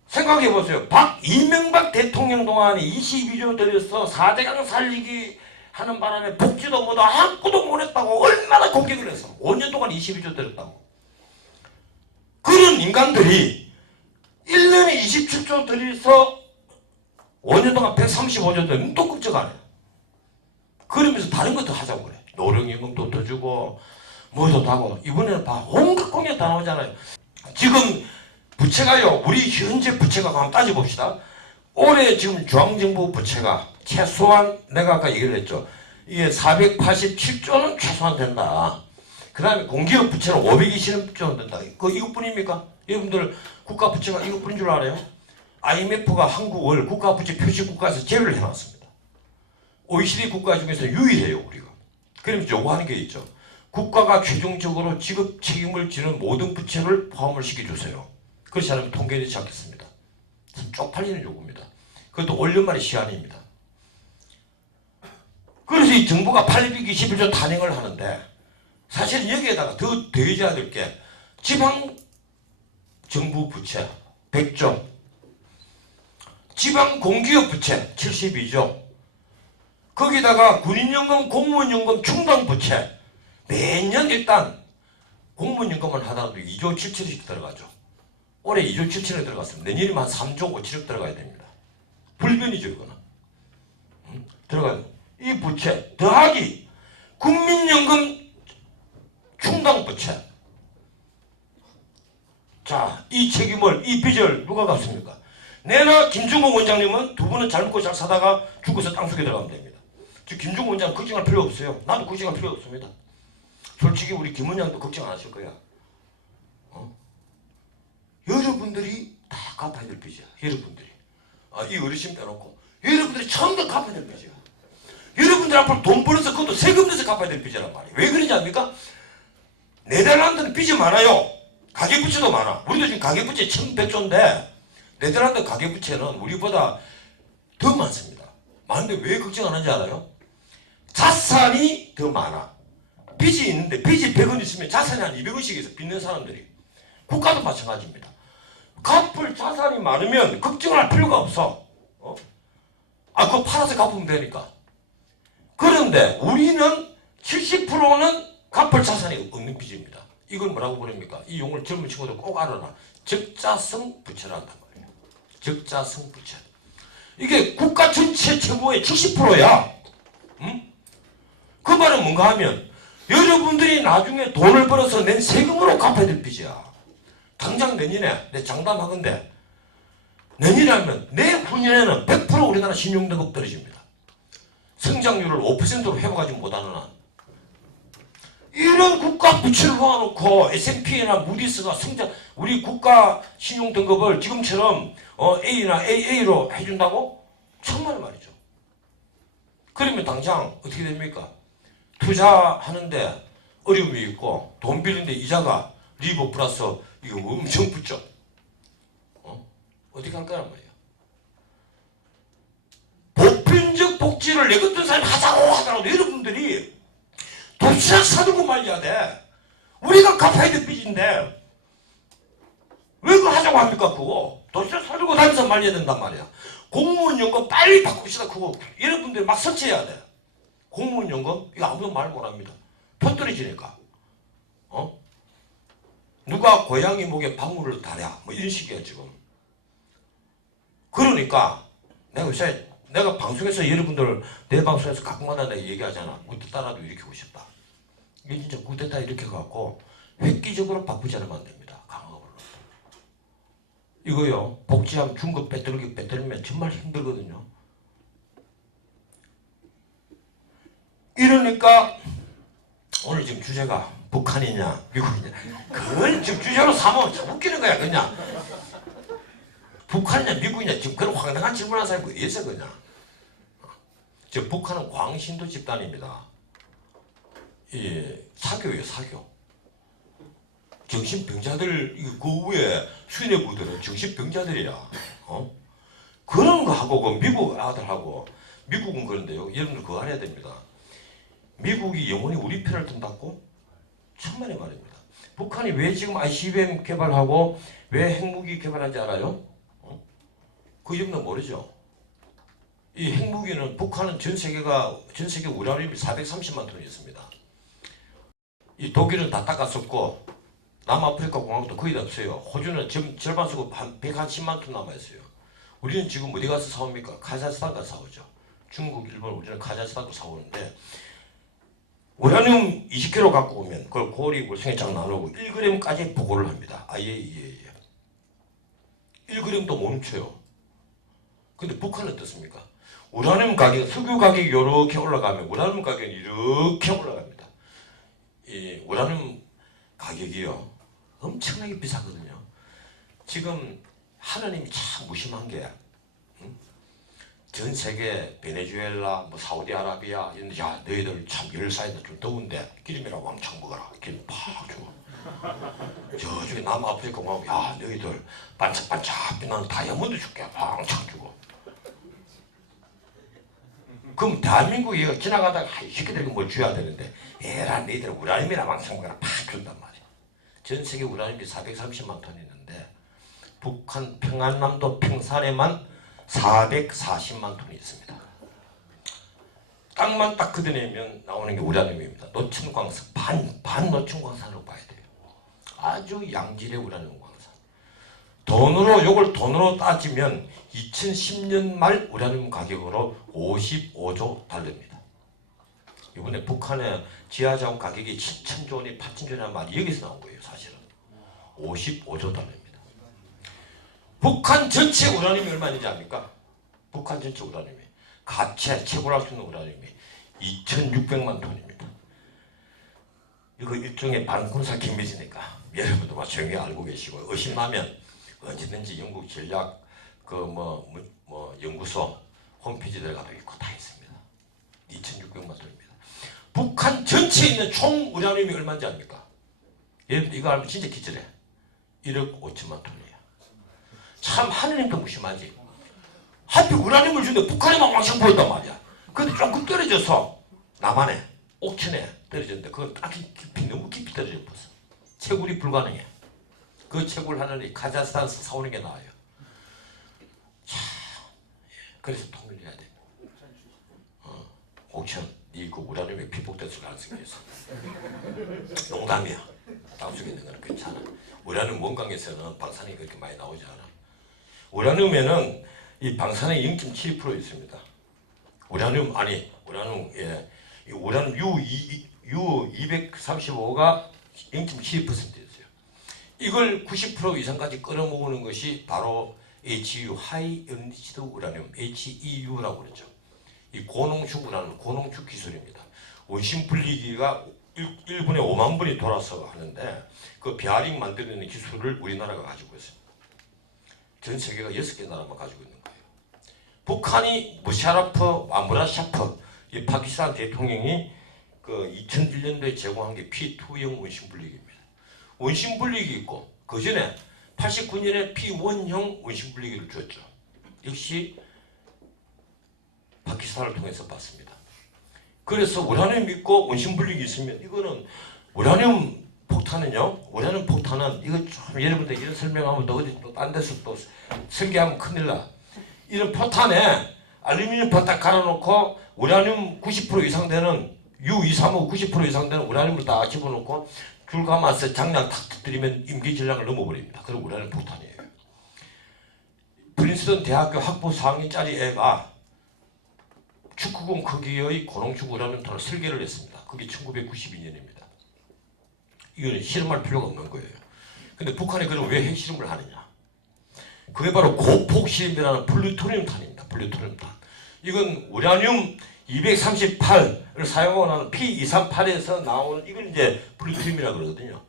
생각해보세요. 이명박 대통령 동안에 22조 들여서 4대강 살리기 하는 바람에 복지도 뭐도 아무것도 못했다고 얼마나 공격을 했어. 5년 동안 22조 들였다고. 그런 인간들이 1년에 27조 들여서 5년 동안 135조 들면 또 끔찍 안 해. 그러면서 다른 것도 하자고 그래. 노령임금도 더 주고 뭐도 더 하고. 이번에는 온갖 공약 다 나오잖아요. 지금 부채가요. 우리 현재 부채가 한번 따져봅시다. 올해 지금 중앙정부 부채가 최소한 내가 아까 얘기를 했죠. 이게 487조는 최소한 된다. 그 다음에 공기업 부채는 520조는 된다. 이것뿐입니까? 여러분들 국가 부채가 이것뿐인 줄 알아요? IMF가 한국을 국가 부채 표시국가에서 제외를 해놨습니다. OECD 국가 중에서 유일해요 우리가. 그러면서 요구하는 게 있죠. 국가가 최종적으로 지급 책임을 지는 모든 부채를 포함을 시켜주세요. 그렇지 않으면 통계되지 않겠습니다. 참 쪽팔리는 요구입니다. 그것도 올 연말의 시한입니다. 그래서 이 정부가 821조 단행을 하는데 사실은 여기에다가 더 더해져야 될 게 지방 정부 부채 100조, 지방 공기업 부채 72조, 거기다가 군인연금, 공무원연금 충당 부채 매년 일단 공무원연금만 하더라도 2조 7천씩 들어가죠. 올해 2조 7천억 들어갔습니다. 내년이면 한 3조 5천억 들어가야 됩니다. 불변이죠 이거는. 들어가요. 이 부채 더하기 국민연금 충당 부채. 자, 이 책임을, 이 빚을 누가 갚습니까? 내나 김중국 원장님은 두 분은 잘 먹고 잘 사다가 죽어서 땅속에 들어가면 됩니다. 저 김중국 원장 걱정할 필요 없어요. 나도 걱정할 필요 없습니다. 솔직히 우리 김 원장도 걱정 안 하실 거야. 여러분들이 다 갚아야 될 빚이야. 여러분들이. 이 어르신 빼놓고 여러분들이 전부 갚아야 될 빚이야. 여러분들 앞으로 돈 벌어서 그것도 세금 내서 갚아야 될 빚이란 말이에요. 왜 그러지 않습니까? 네덜란드는 빚이 많아요. 가계부채도 많아. 우리도 지금 가계부채 1100조인데 네덜란드 가계부채는 우리보다 더 많습니다. 많은데 왜 걱정 안 하는지 알아요? 자산이 더 많아. 빚이 있는데 빚이 100원 있으면 자산이 한 200원씩 해서 빚는 사람들이. 국가도 마찬가지입니다. 갚을 자산이 많으면 걱정할 필요가 없어. 그거 팔아서 갚으면 되니까. 그런데 우리는 70%는 갚을 자산이 없는 빚입니다. 이걸 뭐라고 부릅니까? 이 용어를 젊은 친구들 꼭 알아라. 적자성 부채라 한단 말이에요. 적자성 부채. 이게 국가 전체 채무의 70%야. 응? 그 말은 뭔가 하면 여러분들이 나중에 돈을 벌어서 낸 세금으로 갚아야 될 빚이야. 당장 내년에 내 장담하건대 내년에 하면 내후년에는 100% 우리나라 신용등급 떨어집니다. 성장률을 5%로 회복하지 못하는 한. 이런 국가 부채를 모아놓고 S&P나 무디스가 우리 국가 신용등급을 지금처럼 A나 AA로 해준다고? 정말 말이죠. 그러면 당장 어떻게 됩니까? 투자하는데 어려움이 있고 돈 빌리는데 이자가 리버 플러스 이거 엄청 붙죠. 어떻게 할 거란 말이야. 보편적 복지를 내 같은 사람이 하자고 하더라도 여러분들이 도시락 사들고 말려야 돼. 우리가 갚아야 될 빚인데 왜 그거 하자고 합니까? 그거 도시락 사들고 다니면서 말려야 된단 말이야. 공무원 연금 빨리 바꿉시다. 그거 여러분들이 막 설치해야 돼. 공무원 연금 이거 아무도 말 못합니다. 표 떨어지니까. 누가 고양이 목에 방울을 달야 뭐 이런 식이야 지금. 그러니까 내가 방송에서 여러분들 내 방송에서 가끔가다 내가 얘기하잖아. 구테타라도 일으키고 싶다. 이게 진짜 구테타 일으켜갖고 획기적으로 바꾸지 않으면 안 됩니다. 강화가 불러. 이거요. 복지하면 중급 빼뜨리면 정말 힘들거든요. 이러니까 오늘 지금 주제가 북한이냐 미국이냐 그걸 지금 주제로 삼으면 참 웃기는 거야 그냥. 북한이냐 미국이냐 지금 그런 황당한 질문하는 사람이 어디 있어 그냥. 저 북한은 광신도 집단입니다. 사교예요 사교. 정신병자들 그 위에 수뇌부들은 정신병자들이야. 그런 거 하고 그 미국 아들하고 미국은 그런데요. 여러분들 그거 알아야 됩니다. 미국이 영원히 우리 편을 든다고? 천만의 말입니다. 북한이 왜 지금 ICBM 개발하고 왜 핵무기 개발한지 알아요? 그 이유는 모르죠. 이 핵무기는 북한은 전 세계 우라늄이 430만 톤이 있습니다. 이 독일은 다 닦았었고 남아프리카 공화국도 거의 다 없어요. 호주는 지금 절반 쓰고 한 110만 톤 남아있어요. 우리는 지금 어디 가서 사옵니까? 카자흐스탄 가서 사오죠. 중국, 일본, 우리는 카자흐스탄 가서 사오는데 우라늄 20kg 갖고 오면 그걸 고리 물성에쫙 나누고 1g까지 보고를 합니다. 예. 1g도 못 훔쳐요. 근데 북한은 어떻습니까? 우라늄 가격, 석유 가격이 이렇게 올라가면 우라늄 가격이 이렇게 올라갑니다. 이 우라늄 가격이요 엄청나게 비싸거든요. 지금 하나님이 참 무심한 게 전 세계 베네수엘라, 뭐 사우디아라비아 이런 데 야 너희들 참 열사인데 좀 더운데 기름이라고 왕창 먹어라. 기름 팍 주고 저쪽에 남아프리카 공화국 야 너희들 반짝반짝 빛나는 다이아몬드 줄게 왕창 주고. 그럼 대한민국이 지나가다가 이 새끼들이 뭘 줘야 되는데 에라 너희들 우라늄이나 왕창 먹어라 팍 준단 말이야. 전 세계 우라늄이 430만 톤 있는데 북한 평안남도 평산에만 440만 톤이 있습니다. 땅만 딱 걷어내면 나오는 게 우라늄입니다. 노천광산, 반 노천광산으로 봐야 돼요. 아주 양질의 우라늄 광산. 요걸 돈으로 따지면 2010년 말 우라늄 가격으로 55조 달러입니다. 이번에 북한의 지하자원 가격이 7천조 원이 8천조 원이라는 말이 여기서 나온 거예요. 사실은 55조 달러입니다. 북한 전체 우라늄이 얼마인지 압니까? 북한 전체 우라늄이 가채 채굴할 수 있는 우라늄이 2,600만 톤입니다. 이거 일종의 반군사 기밀이니까 여러분도 조용히 알고 계시고, 의심나면 언제든지 영국 전략 연구소 홈페이지 들어가도 있고 다 있습니다. 2,600만 톤입니다. 북한 전체에 있는 총 우라늄이 얼마인지 압니까? 여러분 이거 알면 진짜 기절해. 1억 5천만 톤이에요. 참 하느님도 무심하지. 하필 우라늄을 주는데 북한에만 왕창 보였단 말이야. 근데 조금 떨어져서 남한에 옥천에 떨어졌는데 그건 딱 깊이, 너무 깊이 떨어져 버렸어. 채굴이 불가능해. 그 채굴 하느니 카자흐스탄에서 사오는 게 나아요. 자, 그래서 통일해야 돼. 옥천, 그 우라늄에 피폭됐을 가능성이 있어. 농담이야. 땅속에 있는 거는 괜찮아. 우라늄 원광에서는 방사능이 그렇게 많이 나오지 않아. 우라늄에는 이 방사능이 0.7% 있습니다. 우라늄 U235가 0.7%였어요. 이걸 90% 이상까지 끌어모으는 것이 바로 HU, 하이 엔리치드 우라늄, HEU라고 그러죠. 이 고농축 우라늄, 고농축 기술입니다. 원심 분리기가 1분에 5만 분이 돌아서 하는데 그 베어링 만드는 기술을 우리나라가 가지고 있습니다. 전 세계가 6개 나라만 가지고 있는 거예요. 북한이 무샤라프, 아무라샤프, 이 파키스탄 대통령이 그 2001년도에 제공한 게 P2형 원심 분리기입니다. 원심 분리기 있고 그 전에 89년에 P1형 원심 분리기를 줬죠. 역시 파키스탄을 통해서 받습니다. 그래서 우라늄 있고 원심 분리기 있으면 이거는 우라늄 폭탄은요. 우라늄 폭탄은 이거 좀 여러분들 이런 설명하면 또 어디 또 딴 데서 또 설계하면 큰일 나. 이런 포탄에 알루미늄 포탄 갈아놓고 우라늄 90% 이상 되는 U235 90% 이상 되는 우라늄을 다 집어넣고 줄 감아서 장량 탁 터뜨리면 임기질량을 넘어버립니다. 그럼 우라늄 폭탄이에요. 프린스턴 대학교 학부 4학년짜리 애가 축구공 크기의 고농축 우라늄탄을 설계를 했습니다. 그게 1992년입니다. 이거는 실험할 필요가 없는 거예요. 근데 북한이 그럼 왜 핵실험을 하느냐? 그게 바로 고폭 실험이라는 플루토늄 탄입니다. 플루토늄 탄. 이건 우라늄 238을 사용하고 나는 P238에서 나오는 이걸 이제 플루토늄이라고 그러거든요.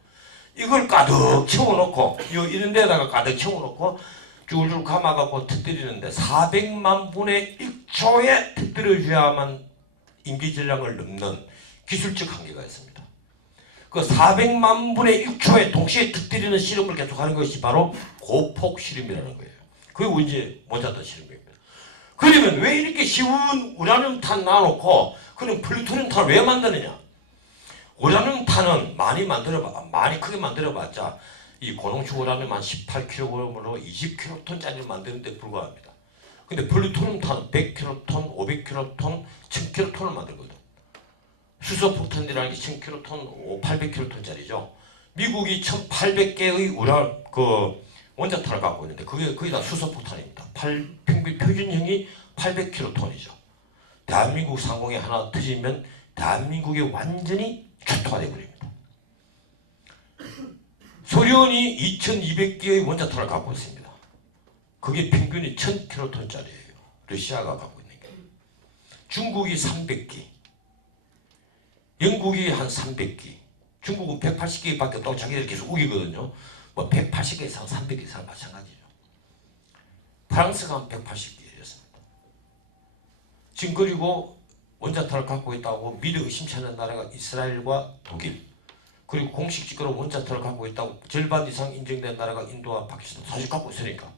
이걸 가득 채워놓고 이런 데다가 가득 채워놓고 줄줄 감아갖고 터뜨리는데 400만 분의 1초에 터뜨려줘야만 임기질량을 넘는 기술적 한계가 있습니다. 그 400만 분의 1초에 동시에 터뜨리는 실험을 계속하는 것이 바로 고폭 실험이라는 거예요. 그리고 이제 모자탄 실험입니다. 그러면 왜 이렇게 쉬운 우라늄탄 놔놓고 그럼 플루토늄탄을 왜 만드느냐? 우라늄탄은 많이 크게 만들어봤자 이 고농축 우라늄 한 18kg으로 20kg짜리를 만드는데 불과합니다. 근데 플루토늄탄 100kg, 500kg, 1000kg을 만들거든. 수소폭탄이라는 게 1000kg, 800kg짜리죠. 미국이 1800개의 원자탄을 갖고 있는데 그게 거의 다 수소폭탄입니다. 평균 표준형이 800kg이죠. 대한민국 상공에 하나 터지면 대한민국이 완전히 초토화 되어버립니다. 소련이 2200개의 원자탄을 갖고 있습니다. 그게 평균이 1000kg짜리예요. 러시아가 갖고 있는 게. 중국이 300개, 영국이 한 300개, 중국은 180개밖에 없다고 자기들 계속 우기거든요. 뭐 180개 이상, 300개 이상 마찬가지죠. 프랑스가 한 180개였습니다. 지금 그리고 원자탄을 갖고 있다고 미리 의심치 않는 나라가 이스라엘과 독일, 그리고 공식적으로 원자탄을 갖고 있다고 절반 이상 인정된 나라가 인도와 파키스탄 사실 갖고 있으니까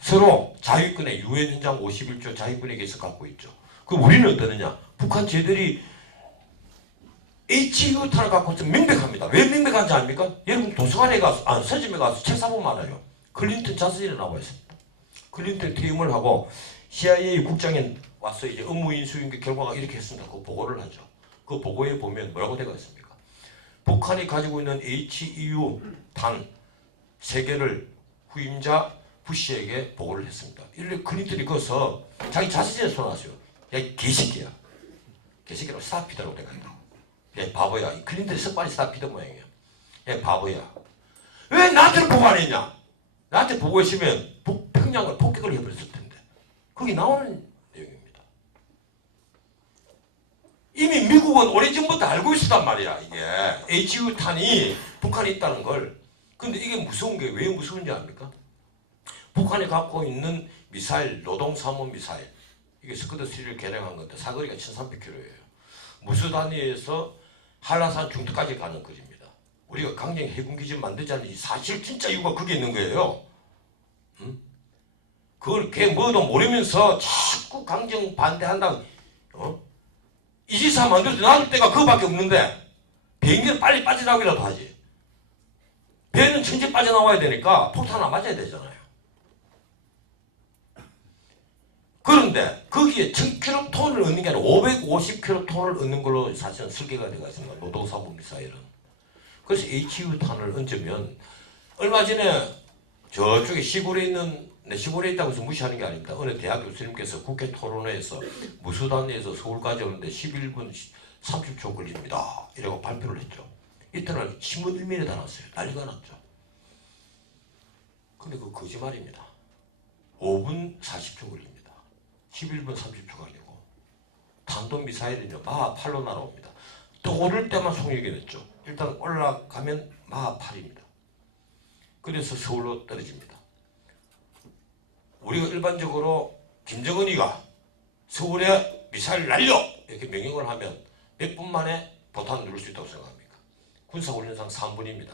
서로 자위권에 유엔 헌장 51조 자위권에 의해서 갖고 있죠. 그럼 우리는 어떠느냐? 북한 쟤들이 HU탄을 갖고 있으면 명백합니다. 왜 명백한지 압니까? 여러분 도서관에 가서 서점에 가서 책 사보면 알아요. 클린턴 자서전에 나와 있습니다. 클린턴 퇴임을 하고 CIA 국장이 와서 이제 업무 인수인 결과가 이렇게 했습니다. 그 보고를 하죠. 그 보고에 보면 뭐라고 되어 있습니까? 북한이 가지고 있는 HEU 단 3개를 후임자 부시에게 보고를 했습니다. 이를 클린턴이 거서 자기 자서전에 써놨어요. 야, 이 개새끼야. 개새끼라고 스타피드라고 생각한다고. 야 바보야. 클린턴 석발이 스타피드 모양이야. 야 바보야. 왜 나한테는 보고 안 했냐? 나한테 보고 했으면 평양을 폭격을 해버렸을 텐데. 거기 나오는 내용입니다. 이미 미국은 오래전부터 알고 있었단 말이야. 이게 HU탄이 북한에 있다는 걸. 근데 이게 무서운 게 왜 무서운지 압니까? 북한이 갖고 있는 미사일, 노동삼원 미사일, 이게 스커드3를 개량한 건데 사거리가 1300km예요. 무수 단위에서 한라산 중턱까지 가는 거리입니다. 우리가 강정 해군기지 만들자는 사실 진짜 이유가 그게 있는 거예요. 응? 그걸 걔 뭐도 모르면서 자꾸 강정 반대한다. 이지사 만들어서 놔둘 때가 그거밖에 없는데 비행기는 빨리 빠져나오기라도 하지. 배는 천천히 빠져나와야 되니까 폭탄 안 맞아야 되잖아요. 그런데 거기에 1000킬로톤을 얻는 게 아니라 550킬로톤을 얻는 걸로 사실은 설계가 되어 있습니다. 노동사무 미사일은. 그래서 HU탄을 얹으면 얼마 전에 저쪽에 시골에 있는 시골에 있다고 해서 무시하는 게 아닙니다. 어느 대학 교수님께서 국회 토론회에서 무수단위에서 서울까지 오는데 11분 30초 걸립니다. 이라고 발표를 했죠. 이튿날 신문 일면에 다 났어요. 난리가 났죠. 근데 그거 거짓말입니다. 5분 40초 걸립니다. 11분 30초가 아니고 탄도미사일은요 마하 8로 날아옵니다. 또 오를 때만 속력이 냈죠. 일단 올라가면 마하 8입니다. 그래서 서울로 떨어집니다. 우리가 일반적으로 김정은이가 서울에 미사일 날려! 이렇게 명령을 하면 몇 분 만에 보탄을 누를 수 있다고 생각합니까? 군사훈련상 3분입니다.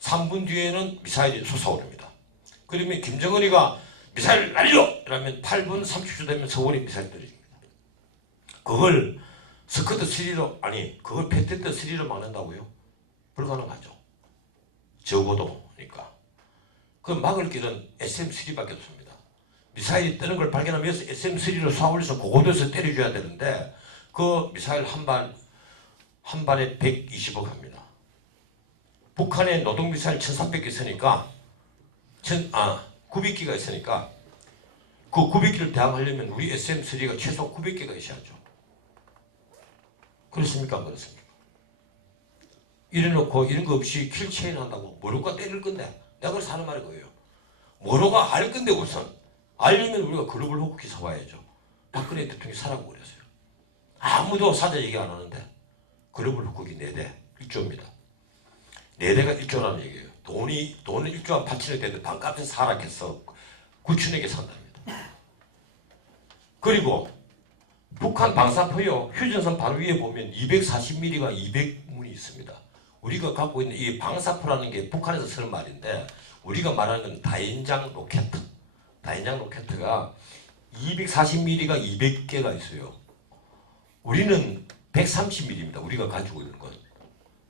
3분 뒤에는 미사일이 솟아오릅니다. 그러면 김정은이가 미사일 날려! 이러면 8분 30초 되면 서울에 미사일 떨어집니다. 그걸 스커드3로 그걸 패트트3로 막는다고요? 불가능하죠. 적어도니까. 그 막을 길은 SM3밖에 없습니다. 미사일이 뜨는 걸 발견하면 SM3로 쏴올려서 고고도에서 때려줘야 되는데 그 미사일 한 발에 120억 합니다. 북한에 노동미사일 1300개 있으니까 900기가 있으니까 그 900기를 대항하려면 우리 SM3가 최소 900개가 있어야죠. 그렇습니까? 안 그렇습니까? 이래놓고 이런 거 없이 킬체인 한다고 모로가 때릴 건데 내가 그래서 하는 말이 그거예요. 모로가 알 건데 우선 알려면 우리가 글로벌 호국기 사와야죠. 박근혜 대통령이 사라고 그랬어요. 아무도 사자 얘기 안 하는데 글로벌 호국기 4대 1조입니다. 4대가 1조라는 얘기예요. 돈은 1조 한 8천억 되는데 반값에 하락해서 9천억에 산답니다. 그리고 북한 방사포요. 휴전선 바로 위에 보면 240mm가 200문이 있습니다. 우리가 갖고 있는 이 방사포라는 게 북한에서 쓰는 말인데 우리가 말하는 건 다연장 로켓. 다연장 로켓가 240mm가 200개가 있어요. 우리는 130mm입니다. 우리가 가지고 있는 건.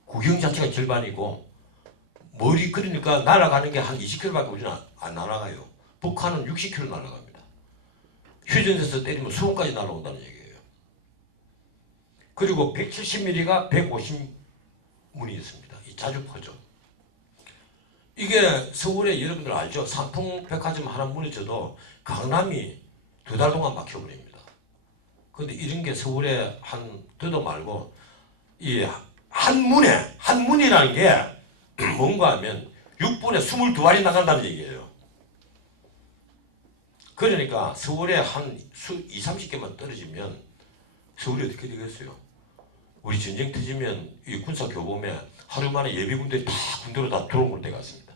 구경 자체가 절반이고 머리 그러니까 날아가는 게 한 20km밖에 우리는 안 날아가요. 북한은 60km 날아갑니다. 휴전선에서 때리면 수원까지 날아온다는 얘기예요. 그리고 170mm가 150문이 있습니다. 이 자주포죠. 이게 서울에 여러분들 알죠? 삼풍백화점 하나 무너져도 강남이 2달 동안 막혀버립니다. 근데 이런 게 서울에 더도 말고 이 한문이라는 게 뭔가 하면 6분에 22알이 나간다는 얘기예요. 그러니까 서울에 한 20-30개만 떨어지면 서울이 어떻게 되겠어요? 우리 전쟁 터지면 이 군사교범에 하루 만에 예비군들이 다 군대로 다 들어온 걸 내가 같습니다.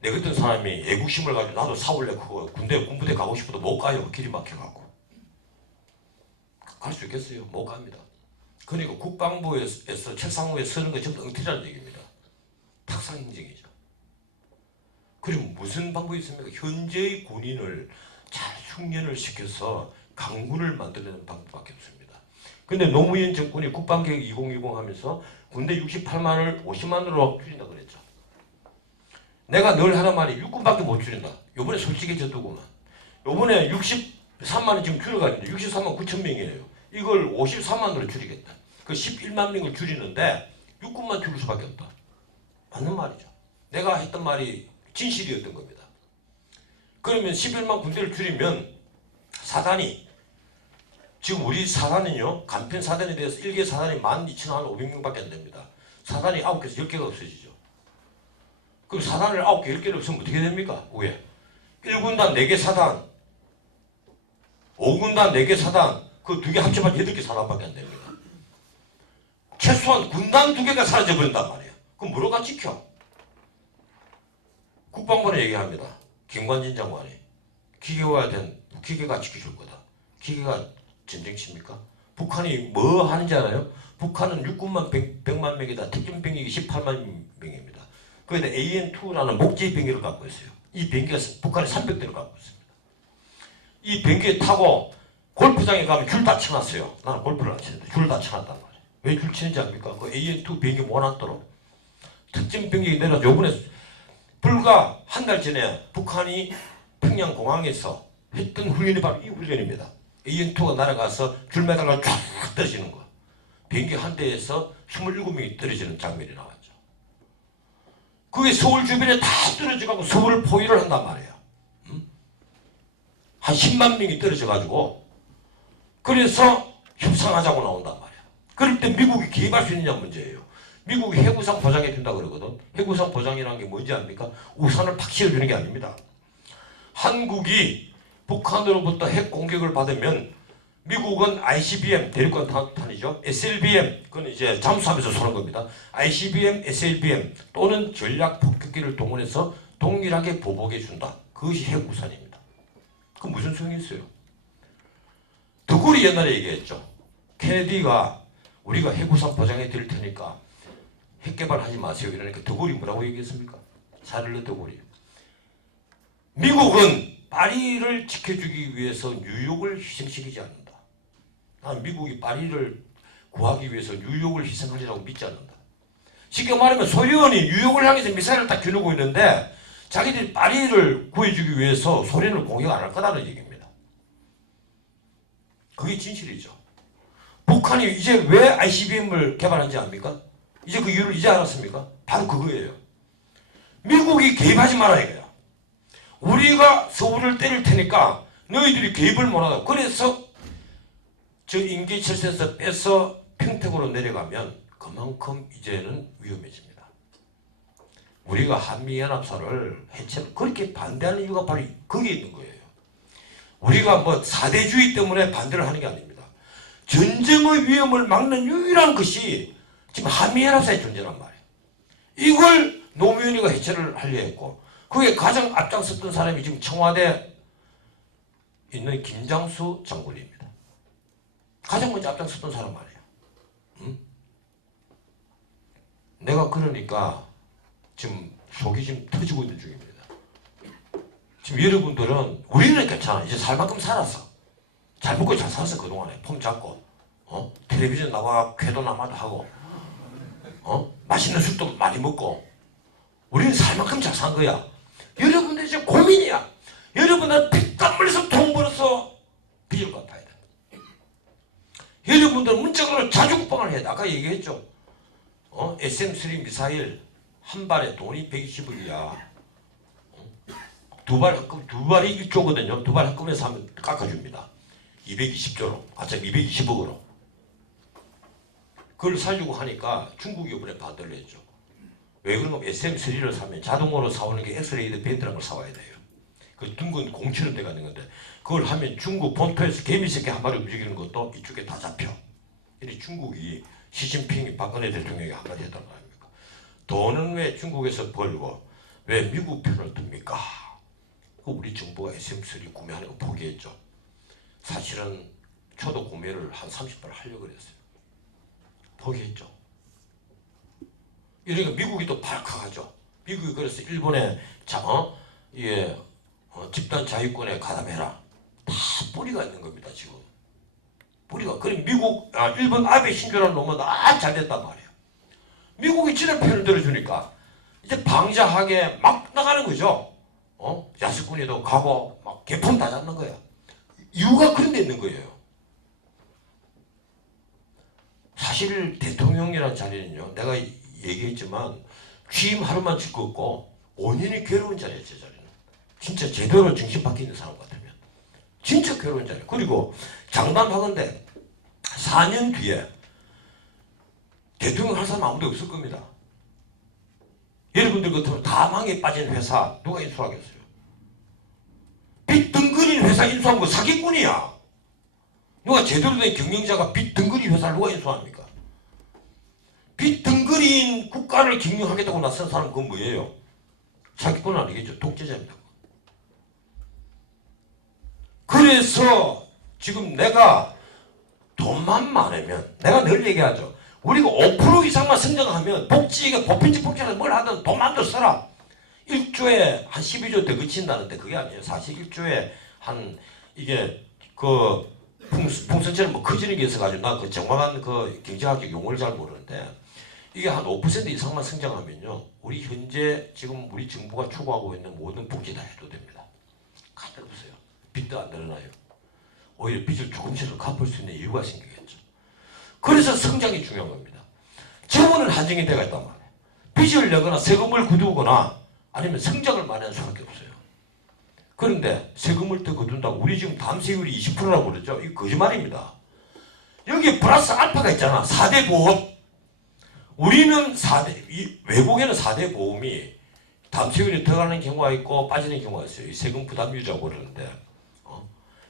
내 같은 사람이 애국심을 가지고 나도 사올래 그거 군부대 가고 싶어도 못 가요. 길이 막혀갖고. 갈 수 있겠어요? 못 갑니다. 그러니까 국방부에서 책상 위에 서는 거 전부 엉터리라는 얘기입니다. 탁상행정이죠. 그리고 무슨 방법이 있습니까? 현재의 군인을 잘 흉년을 시켜서 강군을 만들려는 방법밖에 없습니다. 근데 노무현 정권이 국방개혁 2020 하면서 군대 68만을 50만으로 줄인다고 그랬죠. 내가 늘 하는 말이 육군밖에 못 줄인다. 요번에 솔직해졌더구만. 요번에 63만을 지금 줄여가지고 63만 9천 명이에요. 이걸 53만으로 줄이겠다. 그 11만 명을 줄이는데 육군만 줄일 수밖에 없다. 맞는 말이죠. 내가 했던 말이 진실이었던 겁니다. 그러면 11만 군대를 줄이면 사단이 지금 우리 사단은요, 간편 사단에 대해서 1개 사단이 12,500명밖에 안 됩니다. 사단이 9개에서 10개가 없어지죠. 그럼 사단을 9개, 10개를 없으면 어떻게 됩니까? 왜? 1군단 4개 사단, 5군단 4개 사단, 그 2개 합쳐봐야 8개 사단밖에 안 됩니다. 최소한 군단 2개가 사라져버린단 말이에요. 그럼 뭐로가 지켜? 국방부는 얘기합니다. 김관진 장관이 기계가 지켜줄 거다. 기계가 전쟁칩니까? 북한이 뭐 하는지 알아요? 북한은 육군만 100만 명이다. 특전 병력이 18만 명입니다. 거기다 AN2라는 목재의 비행기를 갖고 있어요. 이 비행기가 북한에 300대를 갖고 있습니다. 이 비행기에 타고 골프장에 가면 줄 다 쳐놨어요. 나는 골프를 안 치는데 줄 다 쳐놨단 말이에요. 왜 줄 치는지 압니까? 그 AN2 비행기 못 앉도록. 특전 병력이 내려서 요번에 불과 한 달 전에 북한이 평양공항에서 했던 훈련이 바로 이 훈련입니다. AN2가 날아가서 줄 매달아 쫙 떨어지는 거. 비행기 한 대에서 27명이 떨어지는 장면이 나왔죠. 그게 서울 주변에 다 떨어져가고 서울을 포위를 한단 말이에요. 한 10만 명이 떨어져가지고 그래서 협상하자고 나온단 말이에요. 그럴 때 미국이 개입할 수 있느냐 문제예요. 미국이 해구상 보장해 준다 그러거든. 해구상 보장이라는 게 뭔지 압니까? 우산을 팍 씌워주는 게 아닙니다. 한국이 북한으로부터 핵 공격을 받으면 미국은 ICBM 대륙간 탄이죠. SLBM 그건 이제 잠수함에서 쏘는 겁니다. ICBM, SLBM 또는 전략 폭격기를 동원해서 동일하게 보복해 준다. 그것이 핵우산입니다. 그 무슨 소용이 있어요? 드골이 옛날에 얘기했죠. 케네디가 우리가 핵우산 보장해 드릴 테니까 핵 개발하지 마세요. 이러니까 드골이 뭐라고 얘기했습니까? 샤를르 드골이. 미국은 파리를 지켜주기 위해서 뉴욕을 희생시키지 않는다. 난 미국이 파리를 구하기 위해서 뉴욕을 희생하리라고 믿지 않는다. 쉽게 말하면 소련이 뉴욕을 향해서 미사일을 딱 겨누고 있는데 자기들이 파리를 구해주기 위해서 소련을 공격 안 할 거라는 얘기입니다. 그게 진실이죠. 북한이 이제 왜 ICBM을 개발한지 압니까? 이제 그 이유를 이제 알았습니까? 바로 그거예요. 미국이 개입하지 마라 이거야. 우리가 서울을 때릴 테니까 너희들이 개입을 못하다. 그래서 저 인계철도에서 빼서 평택으로 내려가면 그만큼 이제는 위험해집니다. 우리가 한미연합사를 해체를 그렇게 반대하는 이유가 바로 거기에 있는 거예요. 우리가 뭐 사대주의 때문에 반대를 하는 게 아닙니다. 전쟁의 위험을 막는 유일한 것이 지금 한미연합사의 존재란 말이에요. 이걸 노무현이가 해체를 하려 했고 그게 가장 앞장섰던 사람이 지금 청와대에 있는 김장수 장군입니다. 가장 먼저 앞장섰던 사람 말이에요. 응? 내가 그러니까 지금 속이 지금 터지고 있는 중입니다. 지금 여러분들은 우리는 괜찮아. 이제 살 만큼 살았어. 잘 먹고 잘 살았어. 그동안에 폼 잡고 텔레비전 나와 쾌도 남아도 하고 맛있는 술도 많이 먹고 우리는 살 만큼 잘 산 거야. 여러분들 이제 고민이야. 여러분은 피땀 흘려서 돈 벌어서 빚을 갚아야 돼. 여러분들 문적으로 자주국방을 해야 돼. 아까 얘기했죠. SM-3 미사일 한 발에 돈이 120억이야. 두 발이 1조거든요. 두 발 한꺼번에 하면 깎아줍니다. 220조로. 어차피 220억으로. 그걸 살려고 하니까 중국이 이번에 반대를 했죠. 왜 그런가? SM3를 사면 자동으로 사오는 게 엑스레이드 밴드라는 걸 사와야 돼요. 그 둥근 공처럼 돼가 있는 건데 그걸 하면 중국 본토에서 개미새끼 한 마리 움직이는 것도 이쪽에 다 잡혀. 이제 중국이 시진핑이 박근혜 대통령이 한마디 했단 말입니까? 돈은 왜 중국에서 벌고 왜 미국 편을 듭니까? 우리 정부가 SM3 구매하는 거 포기했죠. 사실은 저도 구매를 한 30발 하려고 그랬어요. 포기했죠. 이러니까 미국이 또 발칵하죠. 미국이 그래서 일본에 집단 자위권에 가담해라. 다 뿌리가 있는 겁니다. 지금 뿌리가. 그럼 일본 아베 신조라는 놈은 잘 됐단 말이에요. 미국이 지네 편을 들어주니까 이제 방자하게 막 나가는 거죠. 야스쿠니도 가고 막 개품 다 잡는 거야. 이유가 그런 데 있는 거예요. 사실 대통령이라는 자리는요, 내가 얘기했지만 취임 하루만 즐겁고 5년이 괴로운 자리예요. 제 자리는 진짜 제대로 정신 바뀌는 사람 같으면 진짜 진짜 괴로운 자리예요. 그리고 장담하건대 4년 뒤에 대통령 할 사람 아무도 없을 겁니다. 여러분들 같으면 다 망에 빠진 회사 누가 인수하겠어요? 빚 덩그린 회사 인수한 거 사기꾼이야. 누가 제대로 된 경영자가 빚 덩그린 회사를 누가 인수합니까? 빚 덩그린 국가를 경영하겠다고 나선 사람 그건 뭐예요? 사기꾼 아니겠죠? 독재자입니다. 그래서 지금 내가 돈만 많으면 내가 늘 얘기하죠. 우리가 5% 이상만 성장하면 복지가 보편적 복지를 뭘 하든 돈만 더 써라. 1조에 한 12조 더 그친다는데 그게 아니에요. 사실 1조에 한 이게 그 풍선처럼 뭐 커지는 게 있어가지고 나 그 정확한 그 경제학적 용어를 잘 모르는데 이게 한 5% 이상만 성장하면요. 우리 현재 지금 우리 정부가 추구하고 있는 모든 복지 다 해도 됩니다. 가들 없어요. 빚도 안 늘어나요. 오히려 빚을 조금씩은 갚을 수 있는 이유가 생기겠죠. 그래서 성장이 중요한 겁니다. 재원은 한정이 되어 있단 말이에요. 빚을 내거나 세금을 거두거나 아니면 성장을 만회할 수밖에 없어요. 그런데 세금을 더 거둔다고 우리 지금 담세율이 20%라고 그러죠. 이거 거짓말입니다. 여기 플러스 알파가 있잖아. 4대 보험. 우리는 외국에는 4대 보험이 담세율이 들어가는 경우가 있고 빠지는 경우가 있어요. 이 세금 부담유자고 그러는데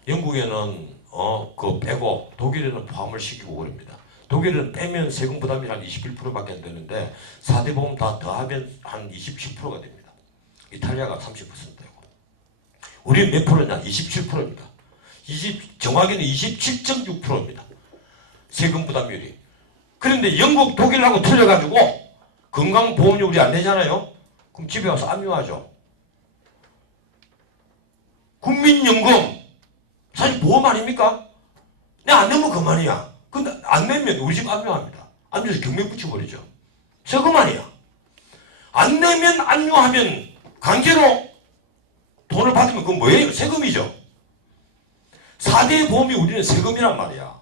영국에는 그거 빼고 독일에는 포함을 시키고 그럽니다. 독일은 빼면 세금 부담이 한 21%밖에 안 되는데 4대 보험 다 더하면 한 10%가 됩니다. 이탈리아가 30%고 우리는 몇 프로냐? 27%입니다. 정확히는 27.6%입니다. 세금 부담률이. 그런데 영국, 독일하고 틀려가지고 건강보험료율이 안 되잖아요. 그럼 집에 와서 압류하죠. 국민연금 사실 보험 아닙니까? 내가 안 내면 그만이야. 근데 안 내면 우리 집 압류합니다. 압류해서 경매 붙여버리죠. 세금 아니야. 안 내면 압류하면 강제로 돈을 받으면 그건 뭐예요? 세금이죠. 4대 보험이 우리는 세금이란 말이야.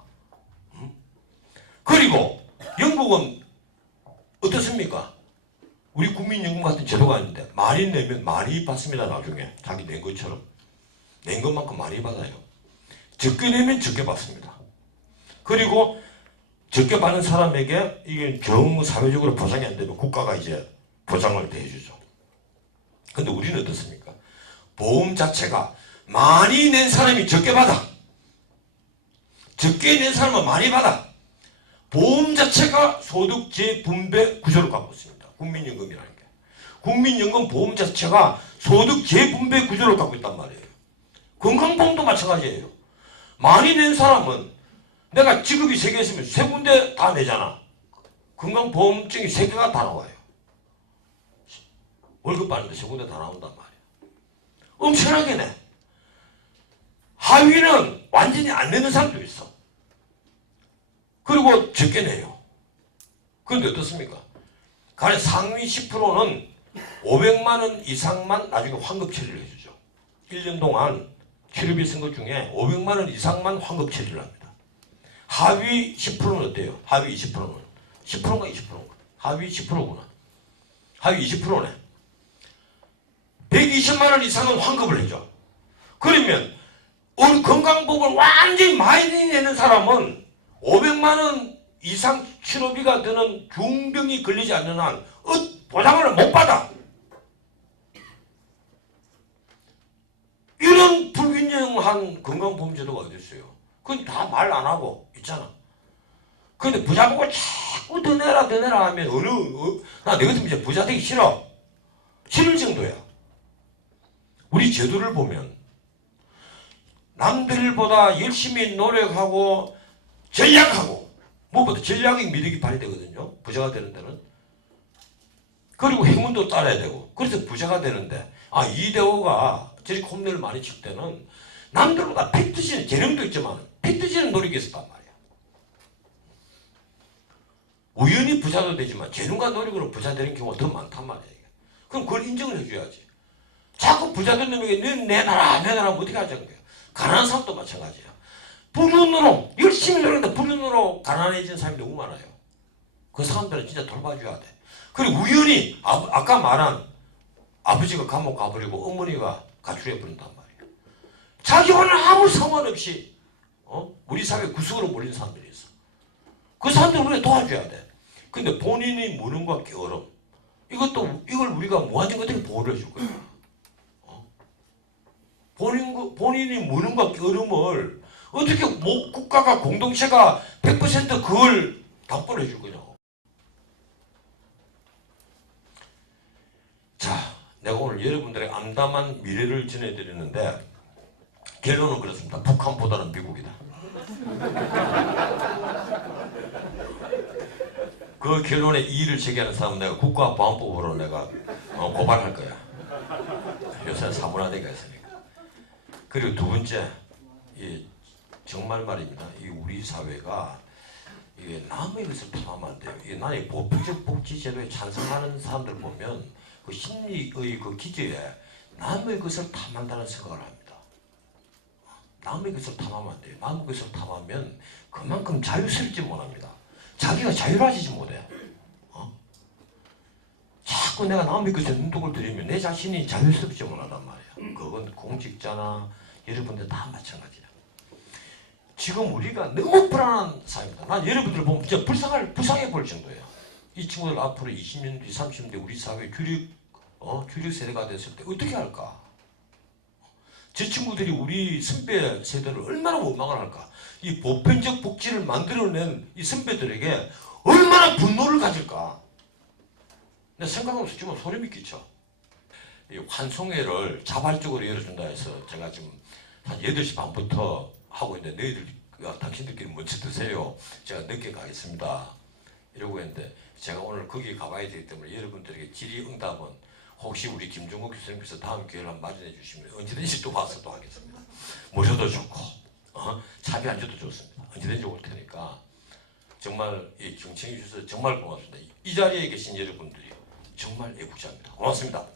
그리고 영국은 어떻습니까? 우리 국민연금 같은 제도가 있는데 많이 내면 많이 받습니다. 나중에 자기 낸 것처럼. 낸 것만큼 많이 받아요. 적게 내면 적게 받습니다. 그리고 적게 받는 사람에게 이게 정 사회적으로 보상이 안 되면 국가가 이제 보장을 대해주죠. 근데 우리는 어떻습니까? 보험 자체가 많이 낸 사람이 적게 받아. 적게 낸 사람은 많이 받아. 보험 자체가 소득 재분배 구조를 갖고 있습니다. 국민연금이라는 게. 국민연금 보험 자체가 소득 재분배 구조를 갖고 있단 말이에요. 건강보험도 마찬가지예요. 많이 낸 사람은 내가 직업이 3개 있으면 3군데 다 내잖아. 건강보험증이 3개가 다 나와요. 월급 받는데 3군데 다 나온단 말이에요. 엄청나게 내. 하위는 완전히 안 내는 사람도 있어. 그리고 적게 내요. 그런데 어떻습니까? 가령 상위 10%는 500만 원 이상만 나중에 환급 처리를 해주죠. 1년 동안 치료비 쓴 것 중에 500만 원 이상만 환급 처리를 합니다. 하위 10%는 어때요? 하위 20%는 10%인가 20%인가? 하위 10%구나. 하위 20%네. 120만 원 이상은 환급을 해줘. 그러면 우리 건강보험을 완전히 많이 내는 사람은 500만 원 이상 치료비가 드는 중병이 걸리지 않는 한 보장을 못 받아. 이런 불균형한 건강보험제도가 어디 있어요? 그건 다 말 안 하고 있잖아. 근데 부자 보고 자꾸 더 내라 하면 나 내 같으면 이제 부자 되기 싫어. 싫을 정도야. 우리 제도를 보면 남들보다 열심히 노력하고 전략하고 무엇보다 전략의 미덕이 발휘되거든요. 부자가 되는 데는. 그리고 행운도 따라야 되고. 그래서 부자가 되는데 이대호가 저렇게 홈런을 많이 칠 때는 남들보다 피 터지는 재능도 있지만 피 터지는 노력이 있었단 말이야. 우연히 부자도 되지만 재능과 노력으로 부자 되는 경우가 더 많단 말이야. 그럼 그걸 인정을 해줘야지. 자꾸 부자 된 놈에게 넌 내놔라 하면 어떻게 하자는 거야. 가난한 사람도 마찬가지야. 불운으로 열심히 노력했는데 불운으로 가난해진 사람이 너무 많아요. 그 사람들은 진짜 돌봐줘야 돼. 그리고 우연히 아까 말한 아버지가 감옥 가버리고 어머니가 가출해 버린단 말이에요. 자기와는 아무 상관없이 우리 사회 구석으로 몰린 사람들이 있어. 그 사람들을 우리가 도와줘야 돼. 근데 본인이 무능과 게으름, 이걸 우리가 무한정 어떻게 보호를 해줄 거야? 본인이 무능과 게으름을 어떻게 국가가 공동체가 100% 그걸 담보를 해줄 거냐고. 자, 내가 오늘 여러분들의 암담한 미래를 전해드리는데 결론은 그렇습니다. 북한보다는 미국이다. 그 결론에 이의를 제기하는 사람은 내가 국가보안법으로 내가 고발할 거야. 요새 사문화되가 있으니까. 그리고 두 번째, 정말 말입니다. 이 우리 사회가 이게 남의 것을 탐하면 안 돼요. 이게 나의 보편적 복지제도에 찬성하는 사람들 보면 그 심리의 그 기저에 남의 것을 탐한다는 생각을 합니다. 남의 것을 탐하면 안 돼요. 남의 것을 탐하면 그만큼 자유스럽지 못합니다. 자기가 자유로워지지 못해. 자꾸 내가 남의 것에 눈독을 들이면 내 자신이 자유스럽지 못하단 말이야. 그건 공직자나 여러분들 다 마찬가지야. 지금 우리가 너무 불안한 사회입니다. 난 여러분들 보면 진짜 불쌍해 볼 정도예요. 이 친구들 앞으로 20년 뒤, 30년 뒤 우리 사회 주력 세대가 됐을 때 어떻게 할까? 저 친구들이 우리 선배 세대를 얼마나 원망을 할까? 이 보편적 복지를 만들어낸 이 선배들에게 얼마나 분노를 가질까? 내 생각하면 지금 소름이 끼쳐. 이 환송회를 자발적으로 열어준다 해서 제가 지금 한 8시 반부터 하고 있는데 너희들, 당신들끼리 먼저 드세요. 제가 늦게 가겠습니다. 이러고 있는데 제가 오늘 거기 가봐야 되기 때문에 여러분들에게 질의응답은 혹시 우리 김종국 교수님께서 다음 기회를 한번 마련해 주시면 언제든지 또 와서 또 하겠습니다. 모셔도 좋고 차비 안줘도 좋습니다. 언제든지 올 테니까 정말 이 경청해 주셔서 정말 고맙습니다. 이 자리에 계신 여러분들이 정말 애국자입니다. 고맙습니다.